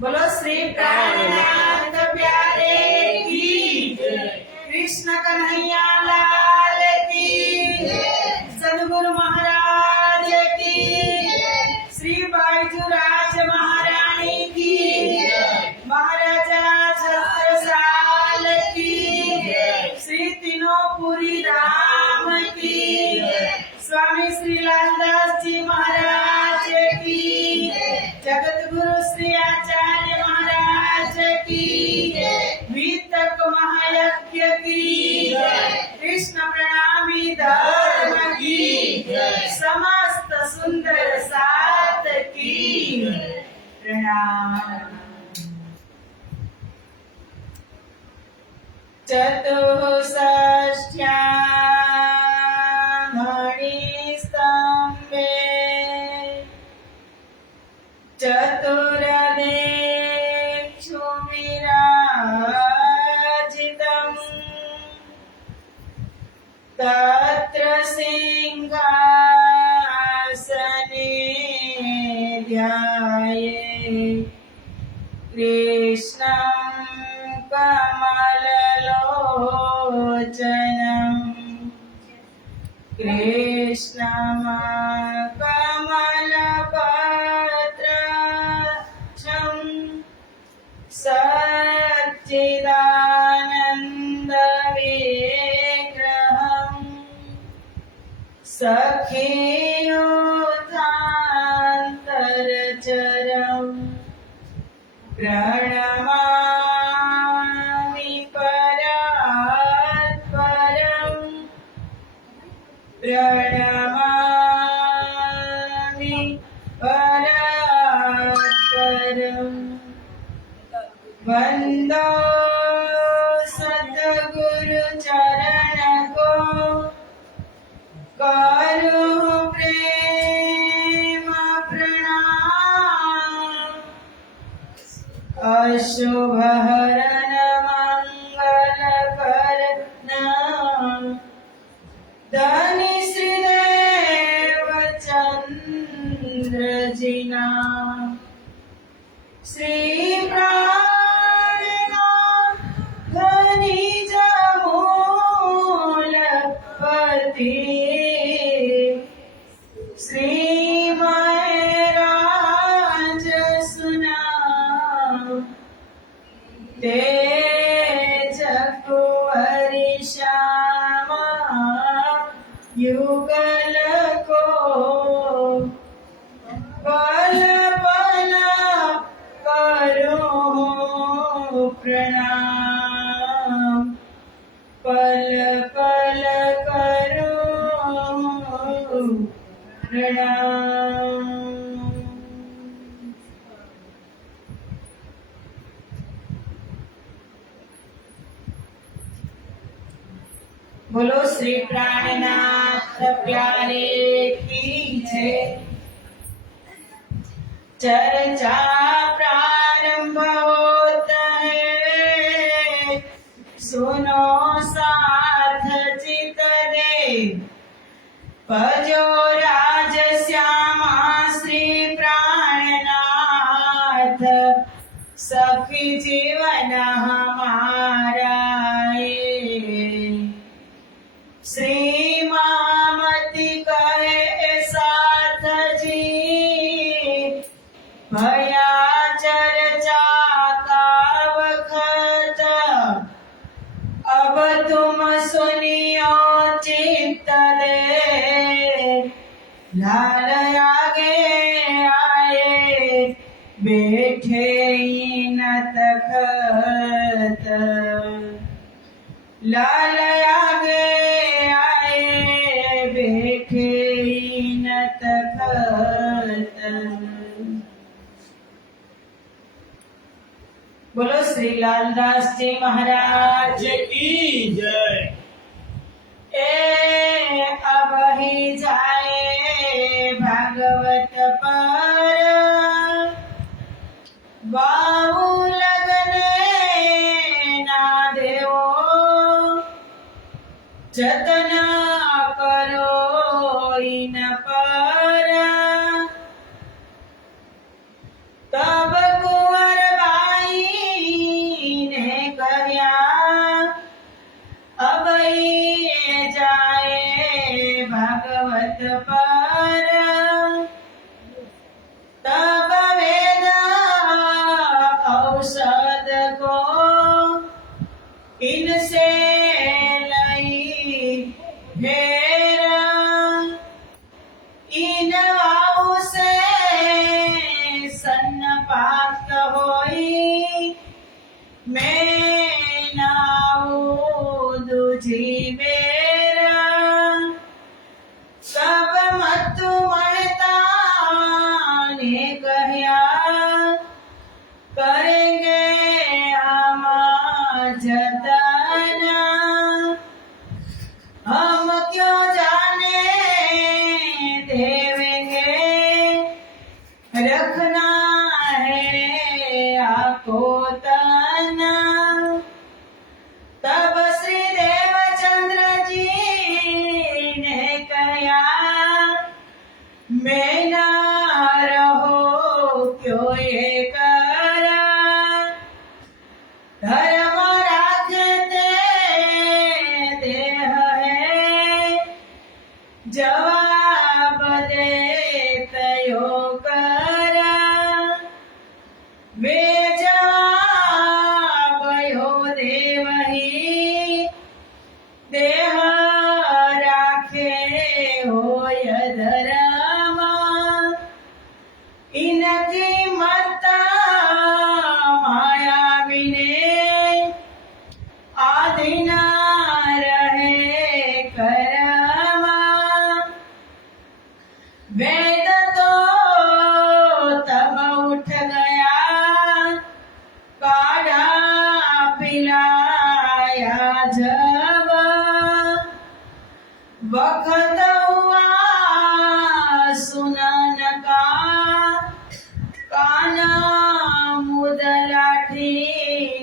बोलो श्री प्राणनाथ प्यारे की जय। कृष्ण कन्हैया लाल की जय। सद्गुरु महाराज की जय। श्री बाईजूराज महारानी की जय। महाराजा छत्रसाल की जय। श्री तीनों धाम की जय। स्वामी श्री लालदास जी महाराज की जय। जगत गुरु श्री आचार्य महाराज की जय। वितक महायज्ञ की जय। कृष्ण प्रणामी धर्म की जय। समस्त सुंदर सात की जय। प्रणाम। चतुष्षष्ट्या मणिस्तंभे चतुर्दिक्षु विराजितम् तत्र सिंहासने ध्याये कृष्णं कमललोचनम् कृष्णं कमलपत्रक्षं सच्चिदानन्दविग्रहम् सखीयुतान्तरचरम् प्रणमामि परात्परम् प्रणमामि परात्परम् वन्दो सद्गुरु चरण को करो प्रेम प्रणाम अशुभ हरण मंगल करना धनी श्रीदेव चंद्र जिना श्री प्राणनाथ धनी जमूलपति श्री महराज सुना तेज कुंवरी श्यामा युगल को पल पल करो प्रणाम पल पल करो प्रणाम। बोलो श्री प्राणनाथ प्यारे की जय। चर्चा प्रारंभ होता है सुनो साथ चित दे भजो राज श्यामा श्री प्राणनाथ सखी जीवन हमारा श्री मामती कहे साथ जी भया चर्चा का वक्त अब तुम सुनियो चित्त दे लाल आगे आए बैठे न तखत लाल आगे आए बैठे न तखत। बोलो श्री लालदास जी महाराज की जय। ए अब ही जाए भागवत पर बाऊ लगने ना देवो जतन करो इन पर तब कुंवर પાક હોઈ મેં નાવું જીવેરા સબ મતુ મળતા ને કહ્યા કરેંગે हम जतना हम क्यों जाने देवेंगे रखना है आपको तना तब श्री देवचंद्र जी ने कहा मैं ना रहो क्यों ये धर्म राखते देह है जवाब देतयो करा वे जवाब यो देवही देह राखे होय धर्म इनकी मता माया विने आधीना रहे करमा वेद तो तब उठ गया काढ़ा पिलाया जब वक्त हुआ सुनन का काना मुद लाठी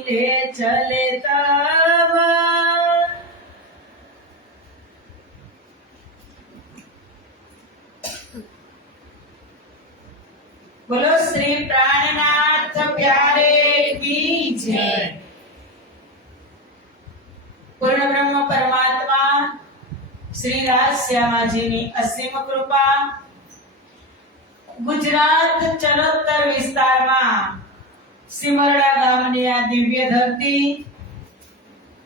ले चले तब बोलो श्री प्राणनाथ प्यारे की जय। पूर्ण ब्रह्म परमात्मा श्री राजश्यामाजीની અસીમ કૃપા ગુજરાત ચરોતર વિસ્તારમાં સિમરડા ગામની આ દિવ્ય ધરતી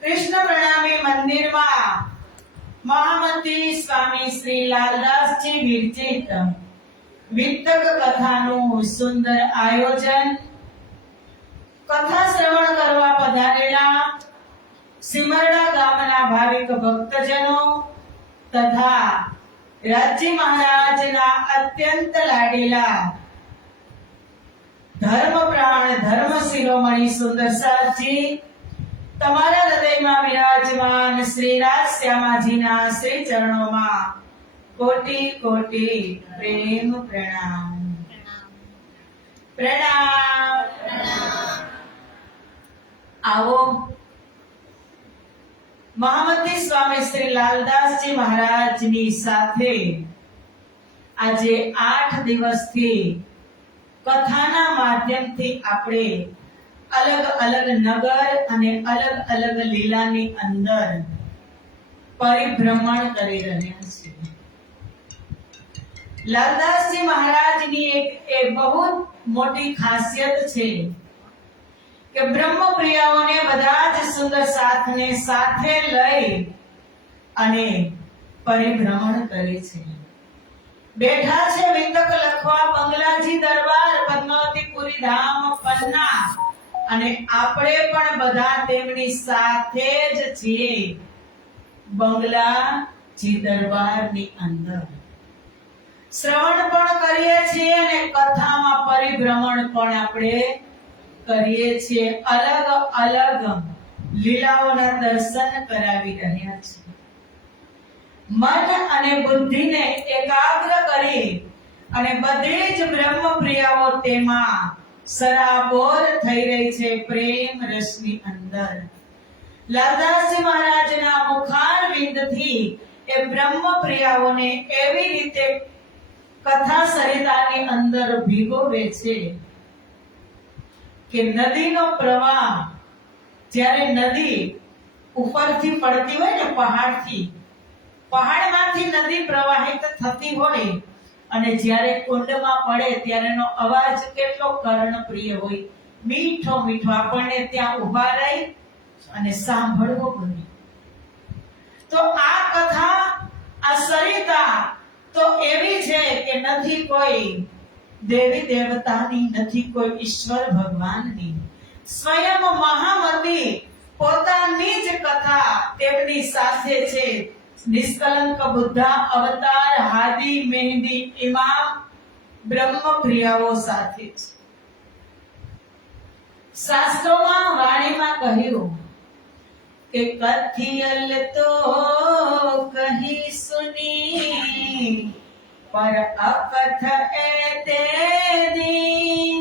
કૃષ્ણ પ્રણામી મંદિરમાં મહામતી સ્વામી શ્રી લાલદાસજી વિરચિત વિતક કથાનું સુંદર આયોજન કથા શ્રવણ કરવા પધારેલા સિમરડા ગામના ભાવિક ભક્તજનો તથા રાજજી મહારાજના અત્યંત લાડીલા ધર્મપ્રાણ ધર્મ શિરોમણી સુંદર સાહેબજી તમારા હૃદયમાં વિરાજમાન શ્રી રાજશ્યામાજીના શ્રી ચરણોમાં કોટી કોટી પ્રેમ પ્રણામ પ્રણામ આવો મહામતી સ્વામી શ્રી લાલદાસજી મહારાજની સાથે આજે 8 દિવસથી કથાના માધ્યમથી આપણે અલગ અલગ નગર અને અલગ અલગ લીલાની અંદર પરિભ્રમણ કરી રહ્યા છીએ। લાલદાસજી મહારાજની એક બહુ મોટી ખાસિયત છે કે બ્રહ્મપ્રિયાઓને બધા જ સુંદર સાથને સાથે લઈ અને પરિભ્રમણ કરે છે। બેઠા છે વિતક લખવા બંગલાજી દરબાર પદ્માવતીપુરી ધામ પન્ના અને આપણે પણ બધા તેમની સાથે જ છીએ બંગલાજી દરબારની અંદર શ્રવણ પણ કરીએ છીએ અને કથામાં પરિભ્રમણ પણ આપણે કરીએ છીએ। અલગ અલગ લીલાઓના દર્શન કરાવી રહ્યા છીએ। મન અને બુદ્ધિને એકાગ્ર કરી અને બધી જ બ્રહ્મપ્રિયાઓ તેમાં સરાબોર થઈ રહી છે પ્રેમ રસની અંદર। લાલદાસજી મહારાજના મુખારવિંદથી એ બ્રહ્મપ્રિયાઓને એવી રીતે કથા સરિતાની અંદર ભીગોવે છે કે નદીનો પ્રવાહ જ્યારે નદી ઉપરથી પડતી હોય ને પહાડમાંથી નદી પ્રવાહિત થતી હોય અને જ્યારે કુંડમાં પડે ત્યારેનો અવાજ કેટલો કર્ણપ્રિય હોય, મીઠો મીઠો, આપણને ત્યાં ઊભા રહી અને સાંભળવો ગમે। તો આ કથા, આ સરિતા તો એવી છે કે નથી કોઈ દેવી દેવતાની નથી, કોઈ ઈશ્વર ભગવાનની. સ્વયં મહામતી પોતાની જ કથા તેમની સાથે છે. નિષ્કલંક બુદ્ધા અવતાર હાદી મહેંદી ઇમામ બ્રહ્મપ્રિયાઓ સાથે છે. શાસ્ત્રોમાં વાણીમાં કહ્યું કે કથિયલ તો કહી સુની પર અકથ એતે દી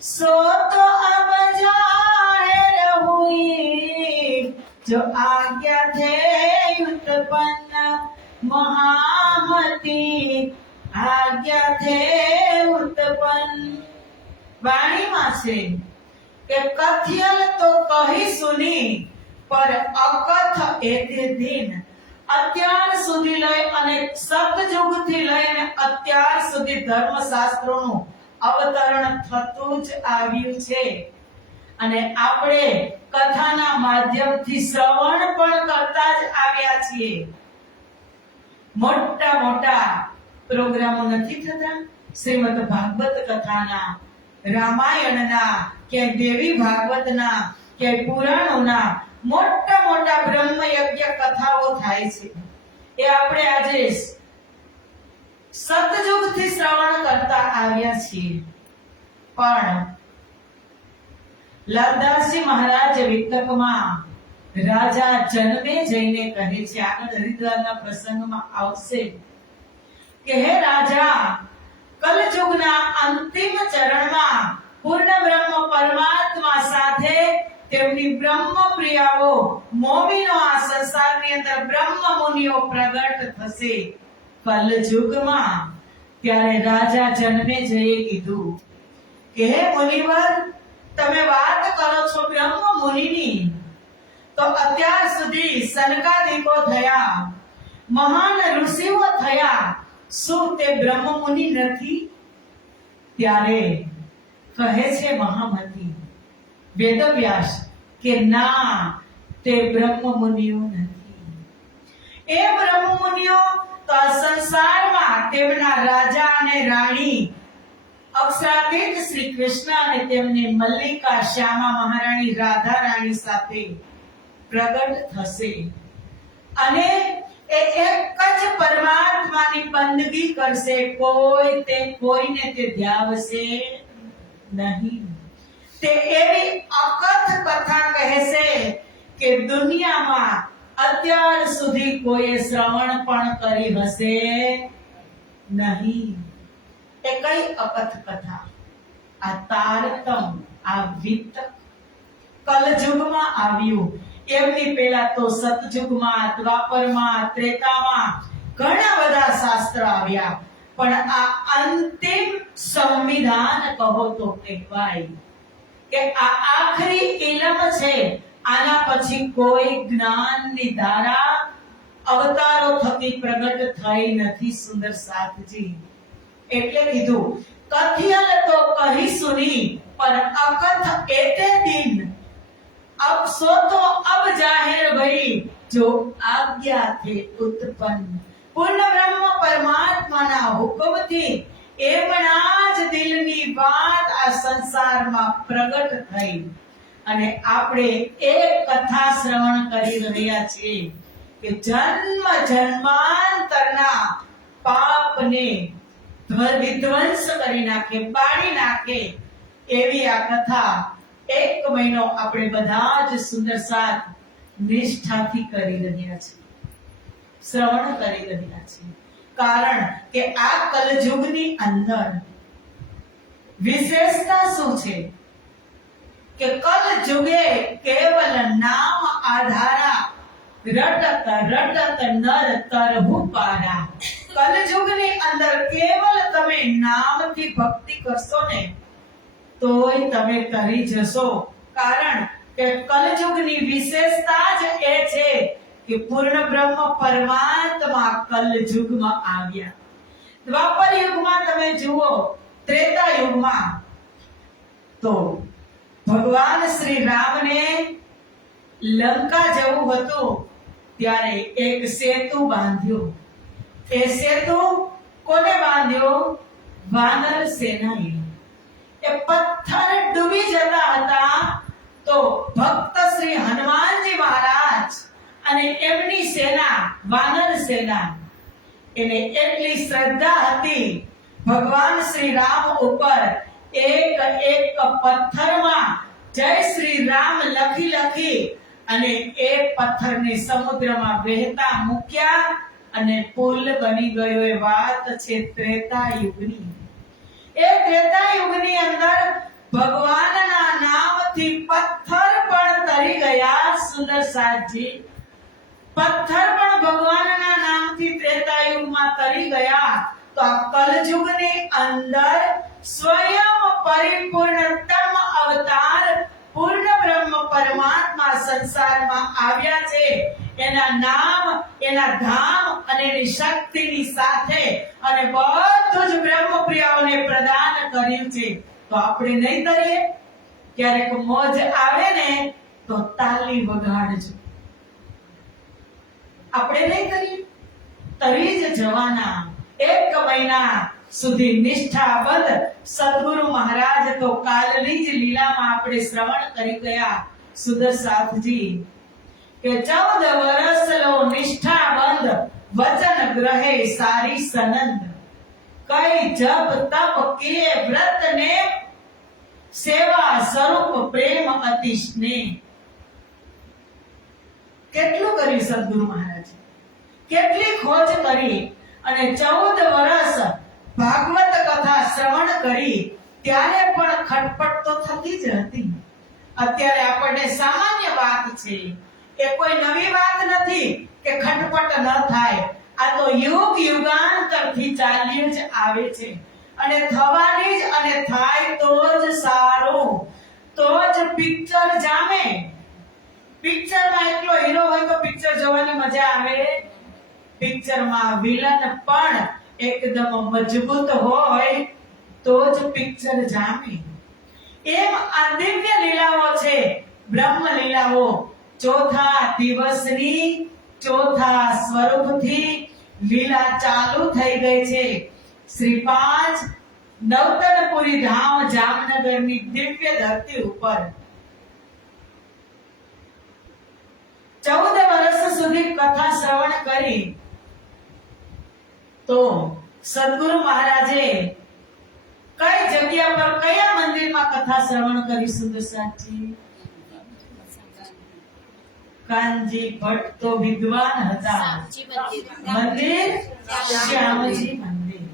સો તો અબ જાહેર હુઈ જો આજ્ઞા થે ઉત્પન્ન મહામતી આજ્ઞા થે ઉત્પન્ન. વાણીમાં છે કે કથિયલ તો કહી સુની પર અકથ એતે દિન. અત્યાર સુધી લઈ અને સતયુગથી લઈને અત્યાર સુધી ધર્મશાસ્ત્રોનું અવતરણ થતું જ આવ્યું છે અને આપણે કથાના માધ્યમથી શ્રવણ પણ કરતા જ આવ્યા છીએ. મોટા મોટા પ્રોગ્રામો નથી થતા શ્રીમદ ભાગવત કથાના, રામાયણના, કે દેવી ભાગવતના, કે પુરાણોના મોટા મોટા બ્રહ્મ યજ્ઞ કથાઓ થાય છે. એ આપણે આજે સતયુગથી શ્રવણ કરતા આવ્યા છીએ. પણ લાલદાસજી મહારાજ વિતકમાં રાજા જનમે જઈને કહે છે, આગળ હરિદ્વારના પ્રસંગમાં આવશે કે હે રાજા, કલયુગના અંતિમ ચરણમાં પૂર્ણ બ્રહ્મ પરમાત્મા સાથે તેમની બ્રહ્મ પ્રિયાઓ મોમીનો આ સંસારની અંદર બ્રહ્મ મુનિઓ પ્રગટ થશે કલયુગમાં. ત્યારે રાજા જનમે જઈએ કીધું કે હે મુનિવર, તમે વાત કરો છો બ્રહ્મ મુનિની, તો અત્યાર સુધી સનકાદિકો થયા, મહાન ઋષિઓ થયા, શું તે બ્રહ્મ મુનિ નથી? ત્યારે કહે છે મહામતી વેદવ્યાસ કે ના, તે બ્રહ્મ મુનિઓ નથી. એ બ્રહ્મ મુનિઓ તો સંસારમાં તેમના રાજા અને રાણી અક્ષરાતીત શ્રી કૃષ્ણ અને તેમની મલ્લિકા શ્યામા મહારાણી રાધા રાણી સાથે પ્રગટ થશે અને એ એક જ પરમાત્માની બંદગી કરશે. કોઈને તે ધ્યાવશે નહીં. તે એવી અકથ કથા કહેશે કે દુનિયામાં અત્યાર સુધી કોઈ શ્રવણ પણ કરી હશે નહીં. એ કઈ અકથ કથા? આ તારતમ, આ વિતક કલયુગમાં આવ્યું. એમની પહેલા તો સતયુગમાં, દ્વાપરમાં, ત્રેતામાં ઘણા બધા શાસ્ત્ર આવ્યા, પણ આ અંતિમ સંવિધાન કહો તો કહેવાય કે આ આખરી ઇલમ છે. આના પછી કોઈ જ્ઞાનની ધારા અવતારો થકી પ્રગટ થઈ નથી. સુંદર સાથજી એટલે કીધું કથિયલ તો કહી સુની પર અકથ એતે દિન अब सो तो अब जाहिर भई जो आज्ञा थे उत्पन्न. પૂર્ણ બ્રહ્મ પરમાત્માના હુકમથી એમના જ દિલની વાત આ સંસારમાં પ્રગટ થઈ અને આપણે એક કથા શ્રવણ કરી રહ્યા છીએ કે જન્મ જન્માંતરના પાપને વિધ્વંસ કરી નાખે, બાળી નાખે એવી આ કથા એક મહિનો આપણે બધા જ સુંદર સાથ નિષ્ઠાથી કરી રહ્યા છીએ, શ્રવણ કરી રહ્યા છીએ. કારણ કે આ કલયુગની અંદર વિશેષતા શું છે કે કલયુગે કેવલ નામ આધારા રટત રટત નર તરહુ પારા. કલયુગની અંદર કેવલ તમે નામથી ભક્તિ કરશો ને તોય તમે કરી જશો. કારણ કે કલયુગની વિશેષતા જ એ છે કે પૂર્ણ બ્રહ્મ પરમાત્મા કલયુગમાં આવ્યા. દ્વાપર યુગમાં તમે જુઓ, ત્રેતા યુગમાં તો ભગવાન શ્રી રામને લંકા જવું હતું ત્યારે એક સેતુ બાંધ્યો. એ સેતુ કોને બાંધ્યો? વાનર સેનાએ એ પથ્થર ડૂબી જતા હતા તો ભક્ત શ્રી હનુમાનજી મહારાજ અને એમની સેના વાનર સેના એને એટલી શ્રદ્ધા હતી ભગવાન શ્રી રામ ઉપર એક એક પથ્થરમાં જય શ્રી રામ લખી લખી અને એ પથ્થરને સમુદ્રમાં વહેતા મૂક્યા અને પુલ બની ગયો. એ વાત છે ત્રેતા યુગની. એ ત્રેતા યુગની અંદર ભગવાનના નામથી પથ્થર પણ તરી ગયા. સુંદર સાજી, પથ્થર પણ ભગવાનના નામથી ત્રેતા યુગમાં તરી ગયા. તો આ કલયુગની અંદર સ્વયં પરિપૂર્ણતમ અવતાર પૂર્ણ બ્રહ્મ પરમાત્મા સંસારમાં આવ્યા છે. એના નામ, એના ધામ અને એની શક્તિની સાથે અને બધું જ બ્રહ્મ પ્રિયાઓને પ્રદાન કર્યું છે. તો આપણે નહીં કરીએ? ક્યારેક મોજ આવે ને તો તાલી વગાડજો. આપણે નહીં કરીએ? તરી જ જવાના. 1 મહિના સુધી નિષ્ઠાબદ્ધ સદગુરુ મહારાજ તો કાલની જ લીલામાં આપણે શ્રવણ કરી ગયા સુદર્શાજી કે 14 વર્ષ લો નિષ્ઠાબંધ વચન ગ્રહે સારી સનંદ કઈ જપ તપ કિએ વ્રત ને સેવા સ્વરૂપ પ્રેમ અતિ સ્નેહ. કેટલું કર્યું સદગુરુ મહારાજ, કેટલી ખોજ કરી અને 14 વર્ષ ભાગવત કથા શ્રવણ કરી ત્યારે પણ ખટપટ તો થતી જ હતી. અત્યારે આપણને સામાન્ય વાત છે, એ કોઈ નવી વાત નથી કે ખટપટ ન થાય. આ તો યુગ યુગાંતરથી ચાલ્યું જ આવે છે અને થવાની જ, અને થાય તો જ સારું, તો જ પિક્ચર જામે. પિક્ચરમાં એકલો હીરો હોય તો પિક્ચર જોવાની મજા આવે. પિક્ચરમાં વિલન પણ એકદમ મજબૂત હોય તો જ પિક્ચર જામે. એમ આ દિવ્ય લીલાઓ છે, બ્રહ્મ લીલાઓ. ચોથા દિવસની ચોથા સ્વરૂપથી લીલા ચાલુ થઈ ગઈ છે. શ્રી 5 નવતનપુરી ધામ જામનગરની દિવ્ય ધરતી ઉપર 14 વર્ષ સુધી કથા શ્રવણ કરી તો સદગુરુ મહારાજે કઈ જગ્યા પર કયા મંદિરમાં કથા શ્રવણ કરી? સુદર્શાજી, કાનજી ભટ્ટ તો વિદ્વાન હતા. મંદિર શ્યામજી મંદિર.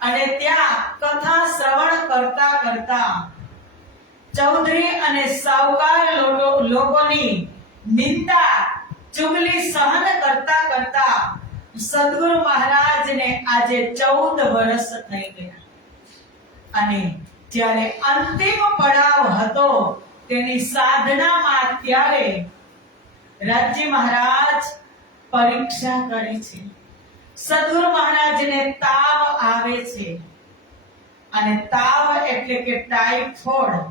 અને ત્યાં કથા શ્રવણ કરતા કરતા ચૌધરી અને સાવકાર લોકોની નિંદા ચુગલી સહન કરતા કરતા સદગુરુ મહારાજને આજે 14 વર્ષ થઈ ગયા. અને જ્યારે અંતિમ પડાવ હતો તેની સાધનામાં ત્યારે રાજ્ય મહારાજ પરીક્ષા કરે છે. સદગુરુ મહારાજને તાવ આવે છે અને તાવ એટલે કે ટાઇફોઇડ.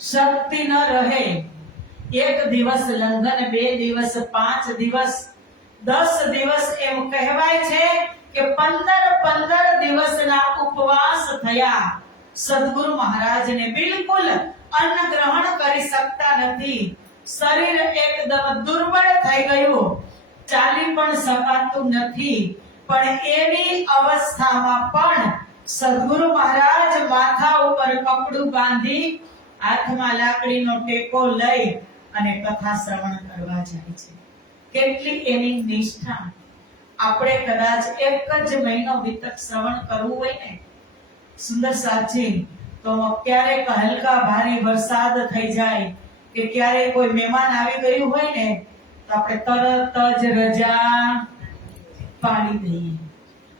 શક્તિ ન રહે. 1 દિવસ લંઘન, 2 દિવસ, 5 દિવસ, 10 દિવસ, એમ કહેવાય છે કે 15 દિવસના ઉપવાસ થયા. સદગુરુ મહારાજને બિલકુલ અન્ન ગ્રહણ કરી શકતા નથી. શરીર એકદમ દુર્બળ થઈ ગયું, ચાલી પણ શકાતું નથી. પણ એવી અવસ્થામાં પણ સદગુરુ મહારાજ માથા ઉપર કપડું બાંધી, હાથમાં લાકડીનો ટેકો લઈ અને કથા શ્રવણ કરવા જાય છે. કેટલી એની નિષ્ઠા! આપણે કદાચ 1 જ મહિનો વિતક શ્રવણ કરવું હોય ને સુંદર સાચી, તો ક્યારેક હલકા ભારે વરસાદ થઈ જાય કે ક્યારેક કોઈ મહેમાન આવી ગયું હોય ને તો આપણે તરત જ રજા પાડી દઈએ.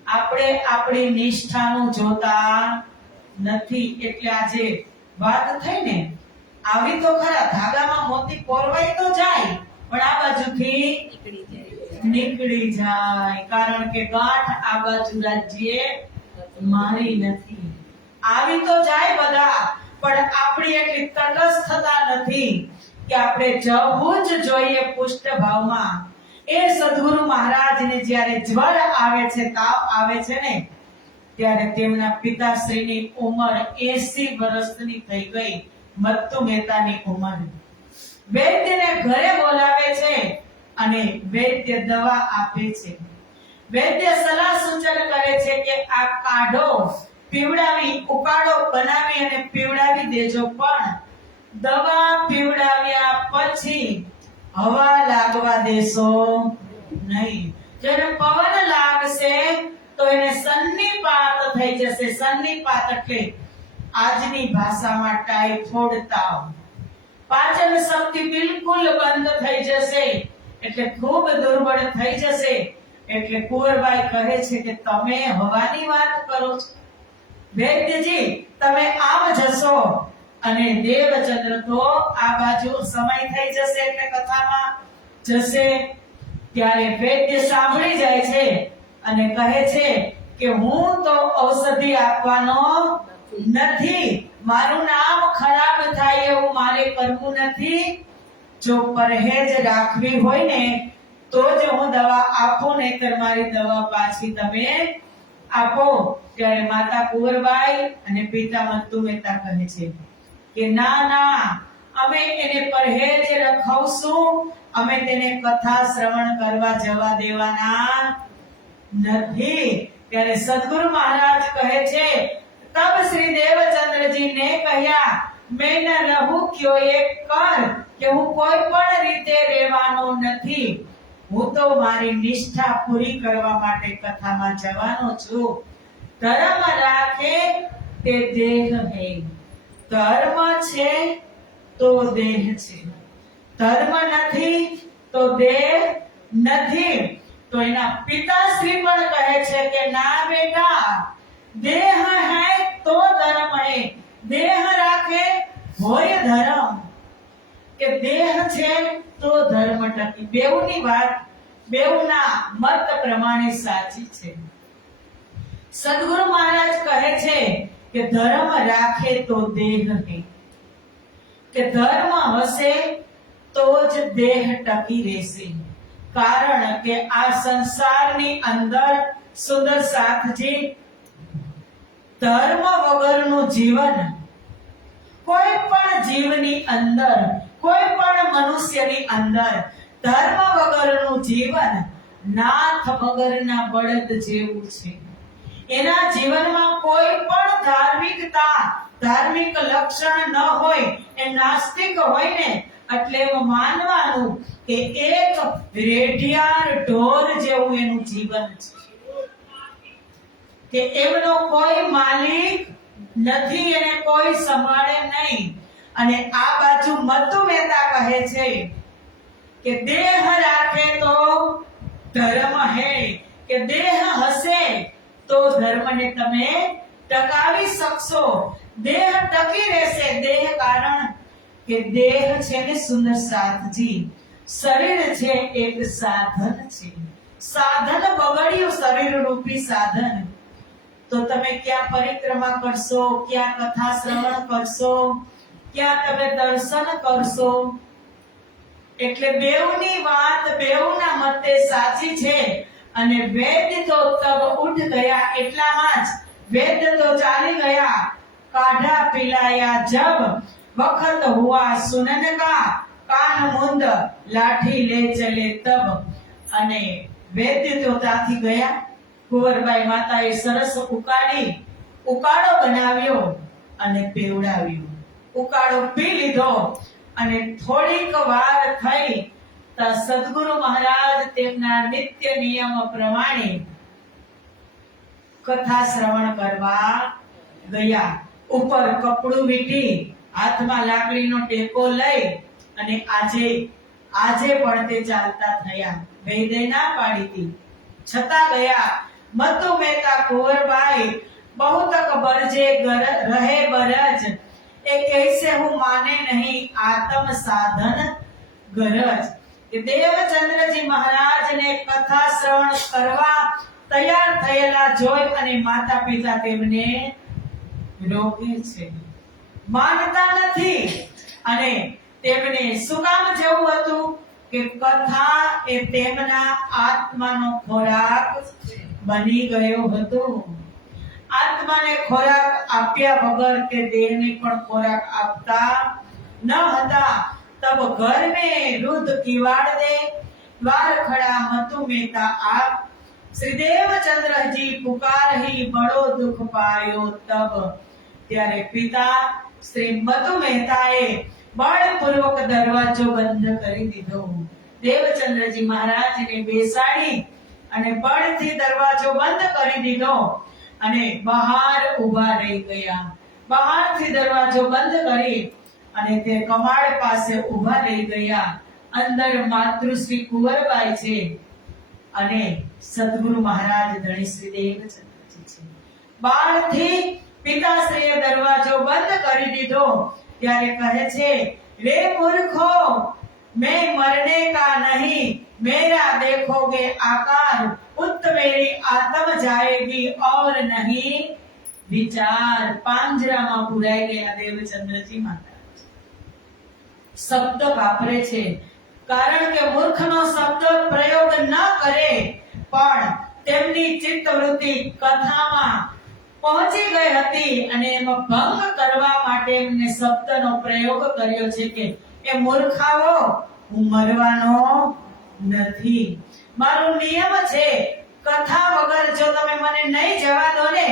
આપણે આપણી નિષ્ઠાનું જોતા નથી. એટલે આજે વાત થઈ ને, આવી તો ખરા, ધાગામાં મોતી પોરવાય તો જાય પણ આ બાજુથી નીકળી જાય. કારણ કે ગાંઠ આ બાજુ રાજ્યે મારી નથી. આવી તો જાય બધા, પણ આપણી એટલી તટસ્થતા નથી કે આપણે જવું જ જોઈએ પુષ્ટ ભાવમાં. એ સદગુરુ મહારાજને જ્યારે જ્વર આવે છે, તાવ આવે છે ને, ત્યારે તેમના પિતાશ્રીની ઉંમર 80 વર્ષની થઈ ગઈ, મત્તુ મહેતાની ઉંમર. વૈદ્યને ઘરે બોલાવે છે અને વૈદ્ય દવા આપે છે. વૈદ્ય સલાહ સૂચન કરે છે કે આ કાઢો પીવડાવી, ઉકાળો બનાવી અને પીવડાવી દેજો, પણ દવા પીવડાવ્યા પછી હવા લાગવા દેશો નહીં. જેને પવન લાગશે તો એને સન્નિપાત થઈ જશે. સન્નિપાત એટલે આજની ભાષામાં ટાઇફોઇડ તાવ. પાચન શક્તિ બિલકુલ બંધ થઈ જશે, એટલે ખૂબ દુર્બળ થઈ જશે. એટલે કુંવરબાઈ કહે છે કે તમે હવાની વાત કરો છો, વૈદ્યજી તમે આમ જશો. અને દેવચંદ્ર તો આ બાજુ સમય થઈ જશે એટલે કથામાં જશે. ત્યારે વૈદ્ય સાંભળી જાય છે અને કહે છે કે હું તો ઔષધિ આપવાનો નથી, મારું નામ ખરાબ થાય એવું મારે કરવું નથી. જો પરહેજ રાખવી હોય ને તો જ હું દવા આપું, નહીતર મારી દવા પાછી તમે આપો. ત્યારે માતા કુંવરબાઈ અને પિતા મત્તુ મહેતા કહે છે કે ના ના, અમે એને પરહેજ રખાવશું, અમે તેને કથા શ્રવણ કરવા જવા દેવાના નથી. ત્યારે સદગુરુ મહારાજ કહે છે, તબ શ્રી દેવચંદ્રજી ને કહ્યા, મેં ન રહું ક્યો એક કર, કે હું કોઈ પણ રીતે રહેવાનો નથી, હું તો મારી નિષ્ઠા પૂરી કરવા માટે કથામાં જવાનો છું. ધર્મ રાખે તે દેહ હૈ, ધર્મ છે તો દેહ છે, ધર્મ નથી તો દેહ નથી. તો એના પિતાશ્રી પણ કહે છે કે ના બેટા, દેહ હૈ તો ધર્મ હૈ, દેહ રાખે હોય ધર્મ, કે દેહ છે તો ધર્મ ટકી. બેઉની વાત બેઉના મત પ્રમાણે સાચી છે. સદગુરુ મહારાજ કહે છે કે ધર્મ રાખે તો દેહ હૈ, કે ધર્મ હશે તો જ દેહ ટકી રહેશે. કારણ કે આ સંસારની અંદર સુંદર સાથજી, ધર્મ વગરનું જીવન કોઈ પણ જીવની અંદર, કોઈ પણ મનુષ્યની અંદર ધર્મ વગરનું જીવન નાથ વગરના બળદ જેવું છે. એના જીવનમાં કોઈ પણ ધાર્મિકતા, ધાર્મિક લક્ષણ ન હોય, એ નાસ્તિક હોય ને, એટલે માનવાનું કે એક રેઢિયાર ઢોર જેવું એનું જીવન છે, કે એમનો કોઈ માલિક નથી, એને કોઈ સંભાળે નહીં. અને આ બાજુ મત્તુ મહેતા કહે છે કે દેહ રાખે તો ધર્મ હૈ, કે દેહ હશે તો ધર્મને તમે ટકાવી શકશો, દેહ ટકી રહેશે. દેહ કારણ કે દેહ છે ને સુંદર સાથજી, શરીર છે એક સાધન છે. સાધન બગડ્યું, શરીર રૂપી સાધન, તો તમે ક્યાં પરિક્રમા કરશો, ક્યાં કથા શ્રવણ કરશો, ક્યાં તમે દર્શન કરશો. એટલે બેઉની વાત બેઉના મતે સાચી છે. અને વૈદ્ય તો તબ ઉઠ ગયા, એટલામાં જ વૈદ્ય તો ચાલી ગયા. કાઢા પિલાયા જબ, વખત હુઆ સુનન કા, કાન મુંદ લાઠી લે ચલે તબ. અને વૈદ્ય તો ત્યાંથી ગયા. કુંવરબાઈ માતાએ સરસ ઉકાળો બનાવ્યો અને પીવડાવ્યો. ઉકાળો પી લીધો અને થોડીક વાર થઈ તો સદગુરુ મહારાજ તેમના નિત્ય નિયમ પ્રમાણે કથા શ્રવણ કરવા ગયા. ઉપર કપડું વીટી, હાથમાં લાકડીનો ટેકો લઈ અને આજે પણ તે ચાલતા થયા. વૈદ્ય ના પાડી હતી છતાં ગયા. મત્તુ મહેતા કુંવરબાઈ બહુ તક બરજે રહે બરજ, એ કહેશે હું માને નહીં આત્મ સાધન ગરજ. કે દેવચંદ્રજી મહારાજને કથા શ્રવણ કરવા તૈયાર થયેલા જોઈ અને માતા પિતા તેમને રોકે છે, માનતા નથી. અને તેમને શું કામ જવું હતું? કે કથા એ તેમના આત્માનો ખોરાક બની ગયો હતો. આત્માને ખોરાક આપ્યા વગર તે દેહને પણ ખોરાક આપતા ન હતા. તબ ઘર में रुद्र किवाड़ दे द्वार खड़ा मतु मेहता आप श्री देवचंद्र जी पुकार ही बड़ो दुख पायो. तब ત્યારે પિતા શ્રી મધુ મહેતાએ બળપૂર્વક દરવાજો બંધ કરી દીધો. દેવચંદ્રજી મહારાજને બેસાડી અને બળથી દરવાજો બંધ કરી દીધો અને બહાર ઊભા રહી ગયા. બહારથી દરવાજો બંધ કરી અને તે કમાડ પાસે ઊભા રહી ગયા. અંદર માતૃશ્રી કુંવરબાઈ છે અને સદગુરુ મહારાજ ધણી શ્રી દેવચંદ્રજી છે. બહારથી પિતાશ્રીએ દરવાજો બંધ કરી દીધો ત્યારે કહે છે, રે મૂર્ખો, मैं मरने का नहीं, मेरा देखोगे आकार, उत मेरी आत्म जाएगी और नहीं विचार. પાંજરામાં પુરાઈ ગયા દેવચંદ્રજી મહારાજ. શબ્દ વાપરે છે કારણ કે મૂર્ખનો શબ્દ પ્રયોગ ન કરે પણ તેમની ચિત્તવૃત્તિ કથામાં પહોંચી ગઈ હતી અને એમાં ભંગ કરવા માટે એમને શબ્દનો પ્રયોગ કર્યો છે કે એ મૂર્ખાઓ, હું મરવાનો નથી. મારો નિયમ છે, કથા વગર જો તમે મને નહીં જવા દો ને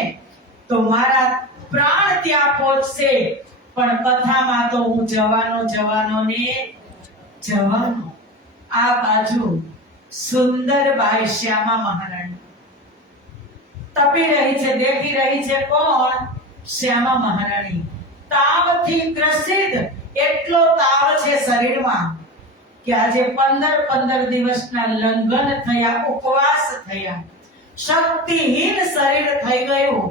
તો મારા પ્રાણ ત્યાં પહોંચશે, પણ કથામાં તો હું જવાનો ને જવાનો. આ બાજુ સુંદર બાઈ શ્યામા મહારાણી તપી રહી છે, દેખી રહી છે. કોણ? શ્યામા મહારાણી. તાવથી ગ્રસિત, એટલો તાવ છે શરીરમાં કે આજે 15 દિવસના લંઘન થયા, ઉપવાસ થયા, શક્તિહીન શરીર થઈ ગયું.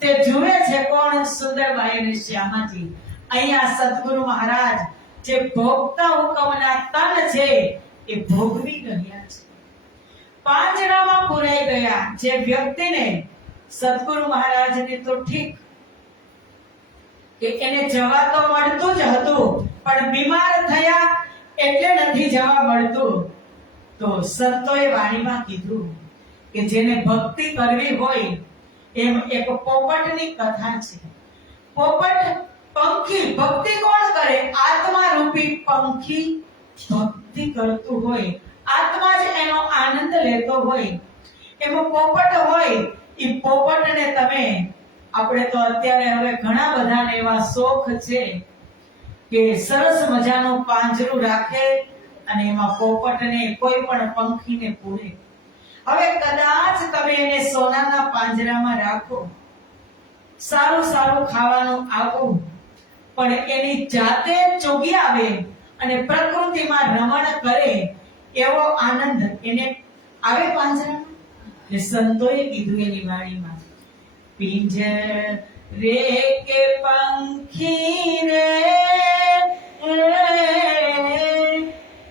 તે જુએ છે કોણ? સુંદરબાઈ અને શ્યામાજી. અહીંયા સદગુરુ મહારાજ જે ભોગતા હુકમના તન છે એ ભોગવી રહ્યા છે. પાંજરામાં પુરાઈ ગયા. જે વ્યક્તિને સદગુરુ મહારાજને તો ઠીક કે એને જવા તો મળતું જ હતું, પણ બીમાર થયા એટલે નથી જવા મળતું. તો સંતોએ વાણીમાં કીધું કે જેને ભક્તિ કરવી હોય એમ એક પોપટની કથા છે. પોપટ પંખી ભક્તિ કોણ કરે? આત્મા રૂપી પંખી ભક્તિ કરતું હોય, આત્મા જ એનો આનંદ લેતો હોય. એમાં પોપટ હોય. એ પોપટને તમે, આપણે તો અત્યારે હવે ઘણા બધાને એવા શોખ છે કે સરસ મજાનું પાંજરું રાખે અને એમાં પોપટને કોઈ પણ પંખીને પૂરે. હવે કદાચ તમે એને સોનાના પાંજરામાં રાખો, સારું ખાવાનું આપો, પણ એની જાતે ચોગી આવે અને પ્રકૃતિમાં રમણ કરે એવો આનંદ એને આવે પાંજરામાં? એ સંતોએ કીધું એની વાણીમાં, પિંજરે કે પંખી રે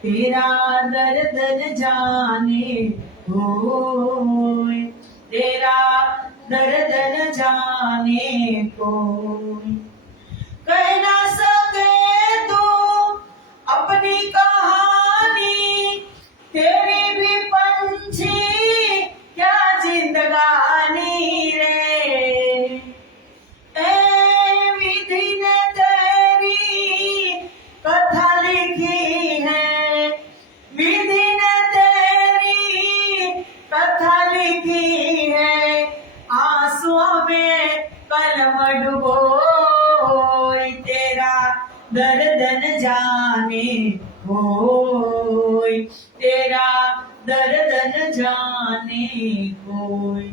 तेरा दर्द न जाने कोई, तेरा दर्द न जाने कोई, कह ना सके तू अपनी कहानी, तेरी भी पंछी क्या जिंदगानी रे, ए विधि ने तेरी कथा लिखी है, विधि ने तेरी कथा लिखी है, आंसुओं में कलम डुबोई, तेरा दर्द न जाने कोई, तेरा દર્દ ન જાને કોઈ.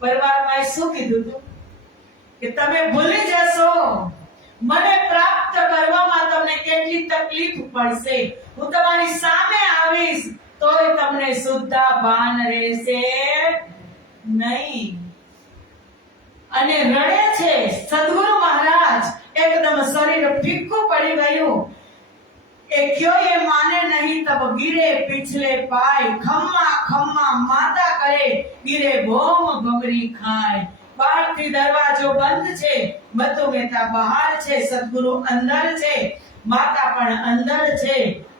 પરમાત્માએ શું કીધું હતું કે તમે ભૂલી જશો, મને પ્રાપ્ત કરવામાં તમને કેટલી તકલીફ પડશે, હું તમારી સામે આવીશ તોય તમને સુદ્ધા ભાન રહેશે નહીં. અને રડે છે સદગુરુ મહારાજ, એકદમ શરીર ફીક્કું પડી ગયું. क्यों ये माने नहीं तब गिरे पिछले पाए, खम्मा खम्मा माता करे गिरे भोम भमरी खाए. બહારથી દરવાજો બંધ છે, મધુ મહેતા બહાર છે, સદગુરુ અંદર છે, માતા પણ અંદર છે.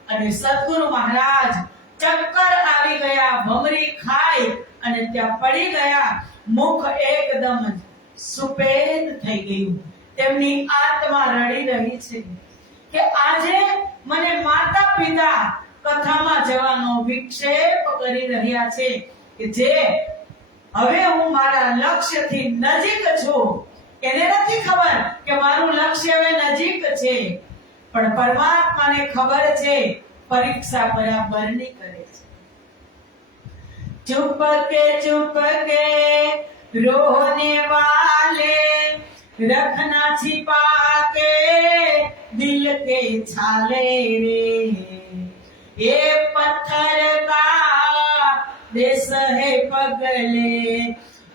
અને સદગુરુ મહારાજ ચક્કર આવી ગયા, ભમરી ખાઈ અને ત્યાં પડી ગયા. મુખ એકદમ સુપેદ થઈ ગયું. તેમની આત્મા રડી રહી છે કે આજે મને માતા પિતા કથામાં જવાનો વિક્ષેપ કરી રહ્યા છે કે જે હવે હું મારા લક્ષ્યથી નજીક છું. એને નથી ખબર કે મારું લક્ષ્ય હવે નજીક છે, પણ પરમાત્માને ખબર છે પરીક્ષા બરાબરની કરે છે. चुप के रोने वाले रखना छिपा के दिल के छाले रे, ये पत्थर का देश है पगले,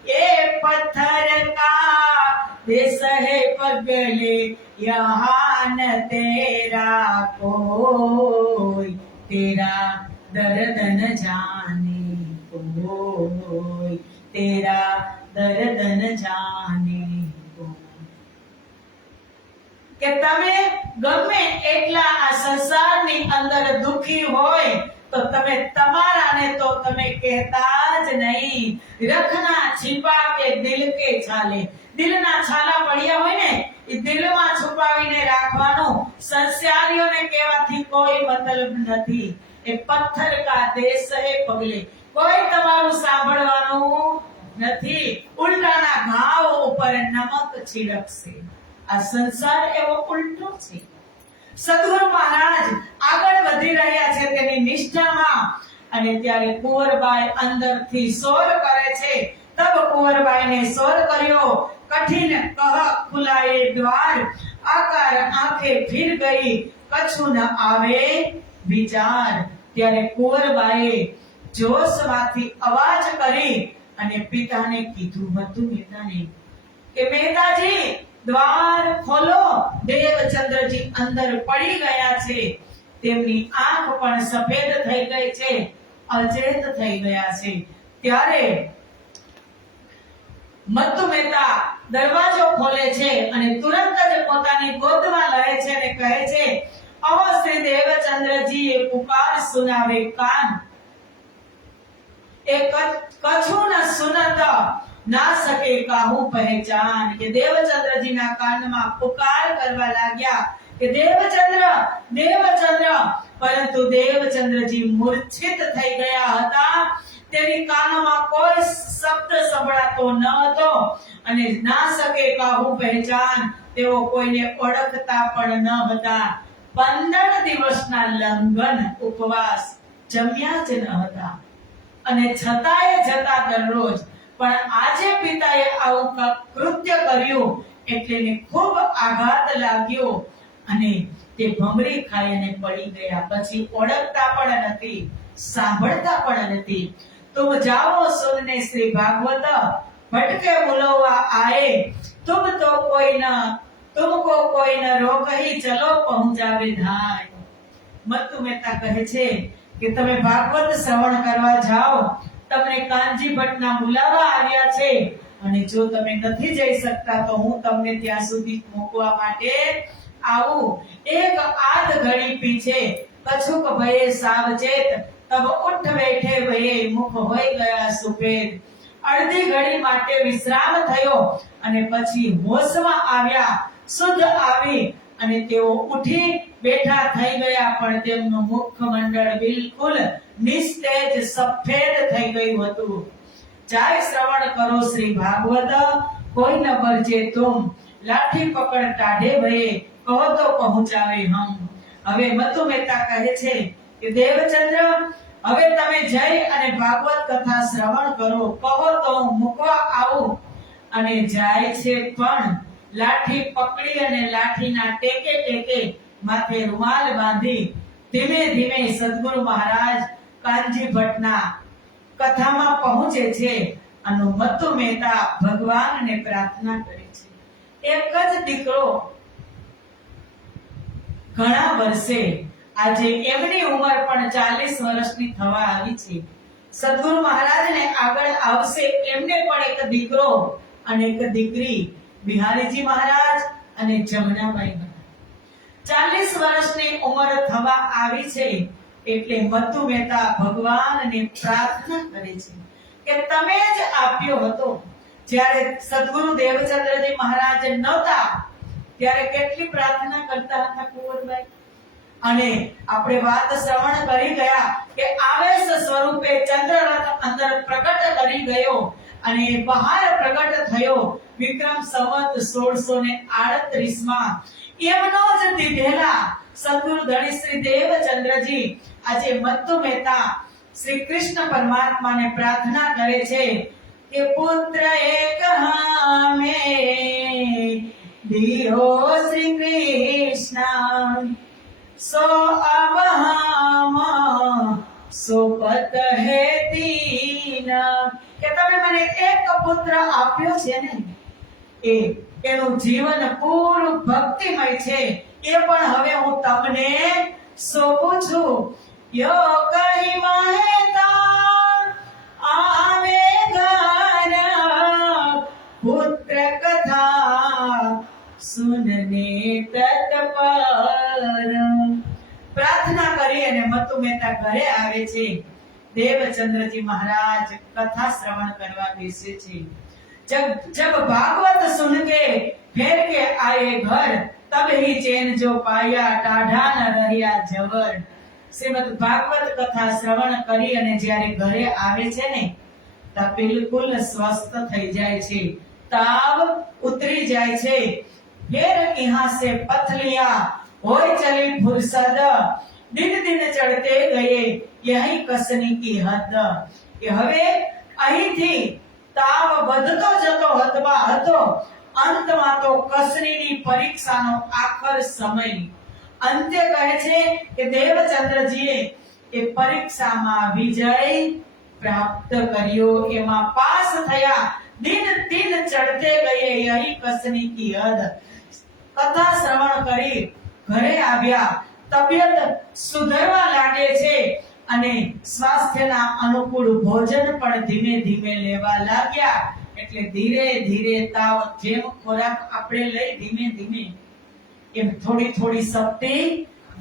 ये पत्थर का देश है पगले, यहाँ न तेरा कोई तेरा दर्द न जाने, तेरा दर्द न जाने. કે તમે ગમે એટલા આ સંસારની અંદર દુખી હોય તો તમે તમારાને તો તમે કહેતા જ નહીં. રખના छिपा के दिल के छाले, દિલના છાલા પડ્યા હોય ને એ દિલમાં છુપાવીને રાખવાનું. સંસારીઓને કહેવાથી કોઈ મતલબ નથી. એ પથ્થર કા દેશ હે પગલે, કોઈ તમારું સાંભળવાનું નથી. ઉલટાના ઘાવ ઉપર નમક છિડકશે. આ સંસાર એવો ઉલટો છે. સદગુરુ મહારાજ આગળ વધી રહ્યા છે તેની નિષ્ઠામાં, અને ત્યારે કુંવરબાઈ અંદરથી સોર કરે છે. તબ કુંવરબાઈને સોર કર્યો, કઠિન કહ ખુલાએ દ્વાર, આકાર આંખે ફિર ગઈ, કછું ન આવે વિચાર. ત્યારે કુંવરબાઈએ જોશમાંથી અવાજ કરી અને પિતાને કીધું હતું, મહેતાને, કે મહેતાજી દ્વાર ખોલો. દેવચંદ્રજી અંદર પડી ગયા છે. તેમની આંખ પણ સફેદ થઈ ગઈ છે, અચેત થઈ ગયા છે. ત્યારે મત્તુ મહેતા દરવાજો ખોલે છે અને તુરંત જ પોતાની ગોદમાં લે છે અને કહે છે, અહો શ્રી દેવચંદ્રજી એ પુકાર સુનાવે કાન, એ કછું ન સુનત ના શકે કાહુ પહેચાન. કે દેવચંદ્રજીના કાનમાં પુકાર કરવા લાગ્યા કે દેવચંદ્ર દેવચંદ્ર, પરંતુ દેવચંદ્રજી મૂર્છિત થઈ ગયા હતા. તેની કાનોમાં કોઈ શબ્દ સંભળાતો ન હતો અને ના શકે કાહુ પહેચાન, તેઓ કોઈને ઓળખતા પણ ન હતા. 15 દિવસના લંઘન ઉપવાસ, જમ્યા જ ન હતા અને છતાંય જતા દરરોજ. પણ આજે પિતાએ આવું કૃત્ય કર્યું એટલે એને ખૂબ આઘાત લાગ્યો અને તે ભમરી ખાઈ અને પડી ગયા. પછી ઓળખતા પણ નથી, સાંભળતા પણ નથી. तुम जाओ सुनने श्री भागवत, भटके बुलवा आए, तुमको कोई न रोक ही चलो पहुंचावे धाय. મત્તુ મહેતા કહે છે કે તમે ભાગવત શ્રવણ કરવા જાઓ, તમને કાનજી ભટ્ટના બોલાવા આવ્યા છે અને જો તમે નથી જઈ શકતા તો હું તમને ત્યાં સુધી મૂકવા માટે આવું. એક આધ ઘડી પીછે કછુક ભયે સાવચેત, તબ ઉઠ બેઠે ભયે મુખ હોઈ ગયા સુપેદ. અડધી ઘડી માટે વિશ્રામ થયો અને પછી હોશમાં આવ્યા, શુદ્ધ આવી અને તેઓ ઉઠી બેઠા થઈ ગયા. પણ તેમનું મુખમંડળ બિલકુલ નિસ્તેજ સફેદ થઈ ગયું હતું. જાય શ્રવણ કરો શ્રી ભાગવત, કોઈ ન બરજે તુમ, લાઠી પકડ ટાઢે ભયે, કહો તો પહોંચાવે હમ. હવે મત્તુ મહેતા કહે છે કે દેવચંદ્ર, હવે તમે જઈ અને ભાગવત કથા શ્રવણ કરો, કહો તો હું મૂકવા આવું. અને જાય છે પણ લાઠી પકડી અને લાઠીના ટેકે ટેકે માથે રૂમાલ બાંધી ધીમે ધીમે સદગુરુ મહારાજ કાનજી ભટ્ટના કથામાં પહોંચે છે. અને મત્તુ મહેતા ભગવાનને પ્રાર્થના કરે છે. એક જ દીકરો ઘણા વર્ષે, આજે એમની ઉંમર પણ 40 વર્ષની થવા આવી છે. સદગુરુ મહારાજને આગળ આવશે એમને પણ એક દીકરો અને એક દીકરી, બિહારીજી મહારાજ અને જમનાબાઈ મહારાજ. 40 વર્ષની ઉંમર થવા આવી છે એટલે મત્તુ મહેતા ભગવાનને પ્રાર્થના કરે છે કે તમે જ આપ્યો હતો. જ્યારે સદગુરુ દેવચંદ્રજી મહારાજ નહોતા ત્યારે કેટલી પ્રાર્થના કરતા હતા કુંવરબાઈ. અને આપણે વાત શ્રવણ કરી ગયા કે આવેશ સ્વરૂપે ચંદ્રરથ અંદર પ્રગટ કરી ગયો અને બહાર પ્રગટ થયો વિક્રમ સંવત 1638 માં. એમનો જ દીધેલા સદગુરુ ધણી શ્રી દેવચંદ્રજી આજે મત્તુ મહેતા શ્રી કૃષ્ણ પરમાત્માને પ્રાર્થના કરે છે કે પુત્ર એક હમે દિયો શ્રી કૃષ્ણ સો અબ હમ સોપત હે તીન. કે તમે મને એક પુત્ર આપ્યો છે ને એનું જીવન પૂરું ભક્તિમય છે એ પણ હવે હું તમને સોંપું છું. યો કહી મહેતા આવે ઘર પુત્ર કથા સુનને તત્પર. પ્રાર્થના કરી અને મત્તુ મહેતા ઘરે આવે છે. દેવચંદ્રજી મહારાજ કથા શ્રવણ કરવા બેસે છે. जब भागवत सुन के फिर के आए घर तब ही चैन जो पाया टाढ़ा न રહ્યા જવર. શ્રીમદ ભાગવત કથા શ્રવણ કરી અને જ્યારે ઘરે આવે છે ને તો બિલકુલ સ્વસ્થ થઈ જાય છે, તાવ ઉતરી જાય છે. फिर यहाँ से पथ लिया होय चली फुर्सद दिन दिन चढ़ते गए यही कसनी की हद. કે હવે અહીંથી તાવ વધતો જતો હતો. અંતમાં તો કસરીની પરીક્ષાનો આખર સમય. અંતે કહે છે કે દેવચંદ્રજીએ એ પરીક્ષામાં વિજય પ્રાપ્ત કર્યો, એમાં પાસ થયા. દિન દિન ચડતે ગયે યહી કસની કી હદ. કથા શ્રવણ કરી ઘરે આવ્યા. તબિયત સુધરવા લાગે છે અને સ્વાસ્થ્યના અનુકૂળ ભોજન પણ ધીમે ધીમે લેવા લાગ્યા. એટલે ધીરે ધીરે તાવ જેમ ખોરાક આપણે લઈ ધીમે ધીમે એમ થોડી થોડી શક્તિ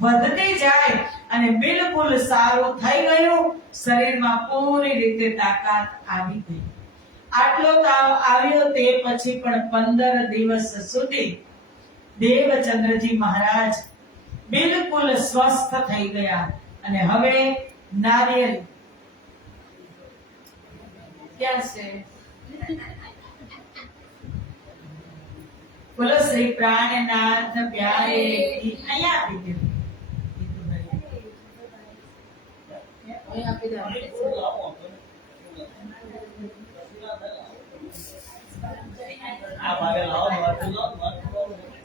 વધતી જાય અને બિલકુલ સારું થઈ ગયું. શરીરમાં પૂરી રીતે તાકાત આવી ગઈ. આટલો તાવ આવ્યો તે પછી પણ 15 દિવસ સુધી દેવચંદ્રજી મહારાજ બિલકુલ સ્વસ્થ થઈ ગયા. અને હવે नारियल क्या से बोलो श्री प्राणनाथ प्यारे की. અહીંયા આપી દે.